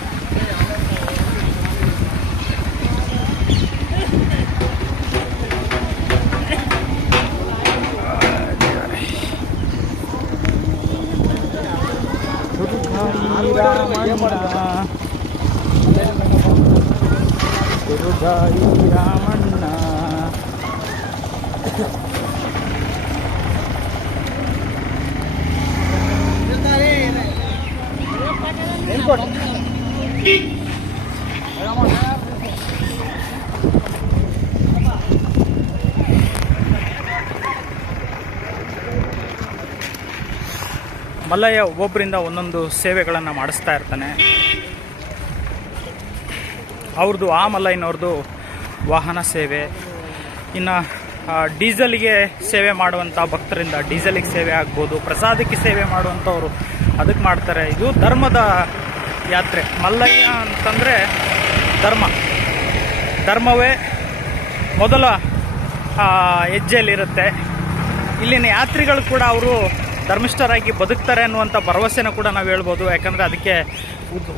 ದುರ್ಗಾಯಿ ರಾಮಣ್ಣ ಮಲ್ಲಯ್ಯ ಒಬ್ಬೊಬ್ಬರಿಂದ ಒಂದೊಂದು ಸೇವೆಗಳನ್ನು ಮಾಡಿಸ್ತಾ ಇರ್ತಾನೆ. ಅವ್ರದ್ದು ಆ ಮಲ್ಲಯ್ಯನವ್ರದ್ದು ವಾಹನ ಸೇವೆ. ಇನ್ನು ಡೀಸೆಲ್ಗೆ ಸೇವೆ ಮಾಡುವಂಥ ಭಕ್ತರಿಂದ ಡೀಸೆಲಿಗೆ ಸೇವೆ ಆಗ್ಬೋದು, ಪ್ರಸಾದಕ್ಕೆ ಸೇವೆ ಮಾಡುವಂಥವ್ರು ಅದಕ್ಕೆ ಮಾಡ್ತಾರೆ. ಇದು ಧರ್ಮದ ಯಾತ್ರೆ. ಮಲ್ಲಯ್ಯ ಅಂತಂದರೆ ಧರ್ಮವೇ ಮೊದಲ ಹೆಜ್ಜೆಯಲ್ಲಿರುತ್ತೆ. ಇಲ್ಲಿನ ಯಾತ್ರಿಗಳು ಕೂಡ ಅವರು ಧರ್ಮಿಷ್ಠರಾಗಿ ಬದುಕ್ತಾರೆ ಅನ್ನುವಂಥ ಭರವಸೆನ ಕೂಡ ನಾವು ಹೇಳ್ಬೋದು. ಯಾಕಂದರೆ ಅದಕ್ಕೆ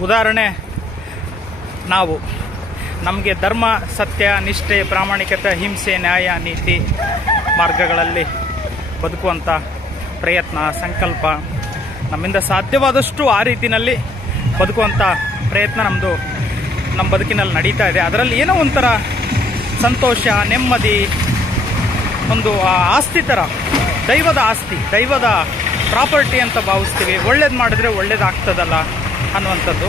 ಉದಾಹರಣೆ ನಾವು. ನಮಗೆ ಧರ್ಮ, ಸತ್ಯ, ನಿಷ್ಠೆ, ಪ್ರಾಮಾಣಿಕತೆ, ಹಿಂಸೆ, ನ್ಯಾಯ, ನೀತಿ ಮಾರ್ಗಗಳಲ್ಲಿ ಬದುಕುವಂಥ ಪ್ರಯತ್ನ, ಸಂಕಲ್ಪ, ನಮ್ಮಿಂದ ಸಾಧ್ಯವಾದಷ್ಟು ಆ ರೀತಿಯಲ್ಲಿ ಬದುಕುವಂಥ ಪ್ರಯತ್ನ ನಮ್ಮ ಬದುಕಿನಲ್ಲಿ ನಡೀತಾ ಇದೆ. ಅದರಲ್ಲಿ ಏನೋ ಒಂಥರ ಸಂತೋಷ, ನೆಮ್ಮದಿ, ಒಂದು ಆಸ್ತಿ ಥರ, ದೈವದ ಆಸ್ತಿ, ದೈವದ ಪ್ರಾಪರ್ಟಿ ಅಂತ ಭಾವಿಸ್ತೀವಿ. ಒಳ್ಳೇದು ಮಾಡಿದ್ರೆ ಒಳ್ಳೇದಾಗ್ತದಲ್ಲ ಅನ್ನುವಂಥದ್ದು.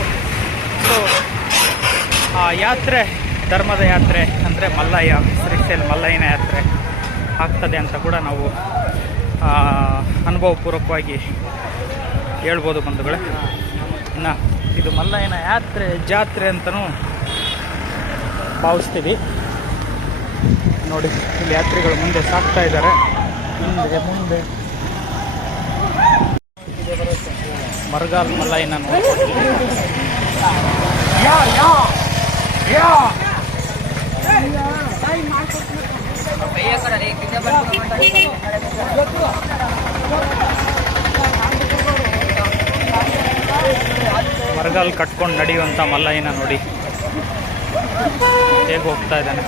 ಸೊ ಆ ಯಾತ್ರೆ, ಧರ್ಮದ ಯಾತ್ರೆ ಅಂದರೆ ಮಲ್ಲಯ್ಯ, ಶ್ರೀಶೈಲ ಮಲ್ಲಯ್ಯನ ಯಾತ್ರೆ ಆಗ್ತದೆ ಅಂತ ಕೂಡ ನಾವು ಅನುಭವಪೂರ್ವಕವಾಗಿ ಹೇಳ್ಬೋದು ಬಂಧುಗಳೇ. ಇನ್ನು ಇದು ಮಲ್ಲಯ್ಯನ ಯಾತ್ರೆ, ಜಾತ್ರೆ ಅಂತಲೂ ಭಾವಿಸ್ತೀವಿ. ನೋಡಿ, ಇಲ್ಲಿ ಯಾತ್ರಿಗಳು ಮುಂದೆ ಸಾಗ್ತಾ ಇದ್ದಾರೆ. ಮುಂದೆ ಮರಗಾಲ್ ಮಲ್ಲಯ್ಯನ ನೋಡ್ಕೊಳ್ತೀವಿ. ಮರಗಾಲ್ ಕಟ್ಕೊಂಡು ನಡೆಯುವಂಥ ಮಲ್ಲಯ್ಯನ ನೋಡಿ ಹೇಗೆ ಹೋಗ್ತಾ ಇದ್ದಾನೆ.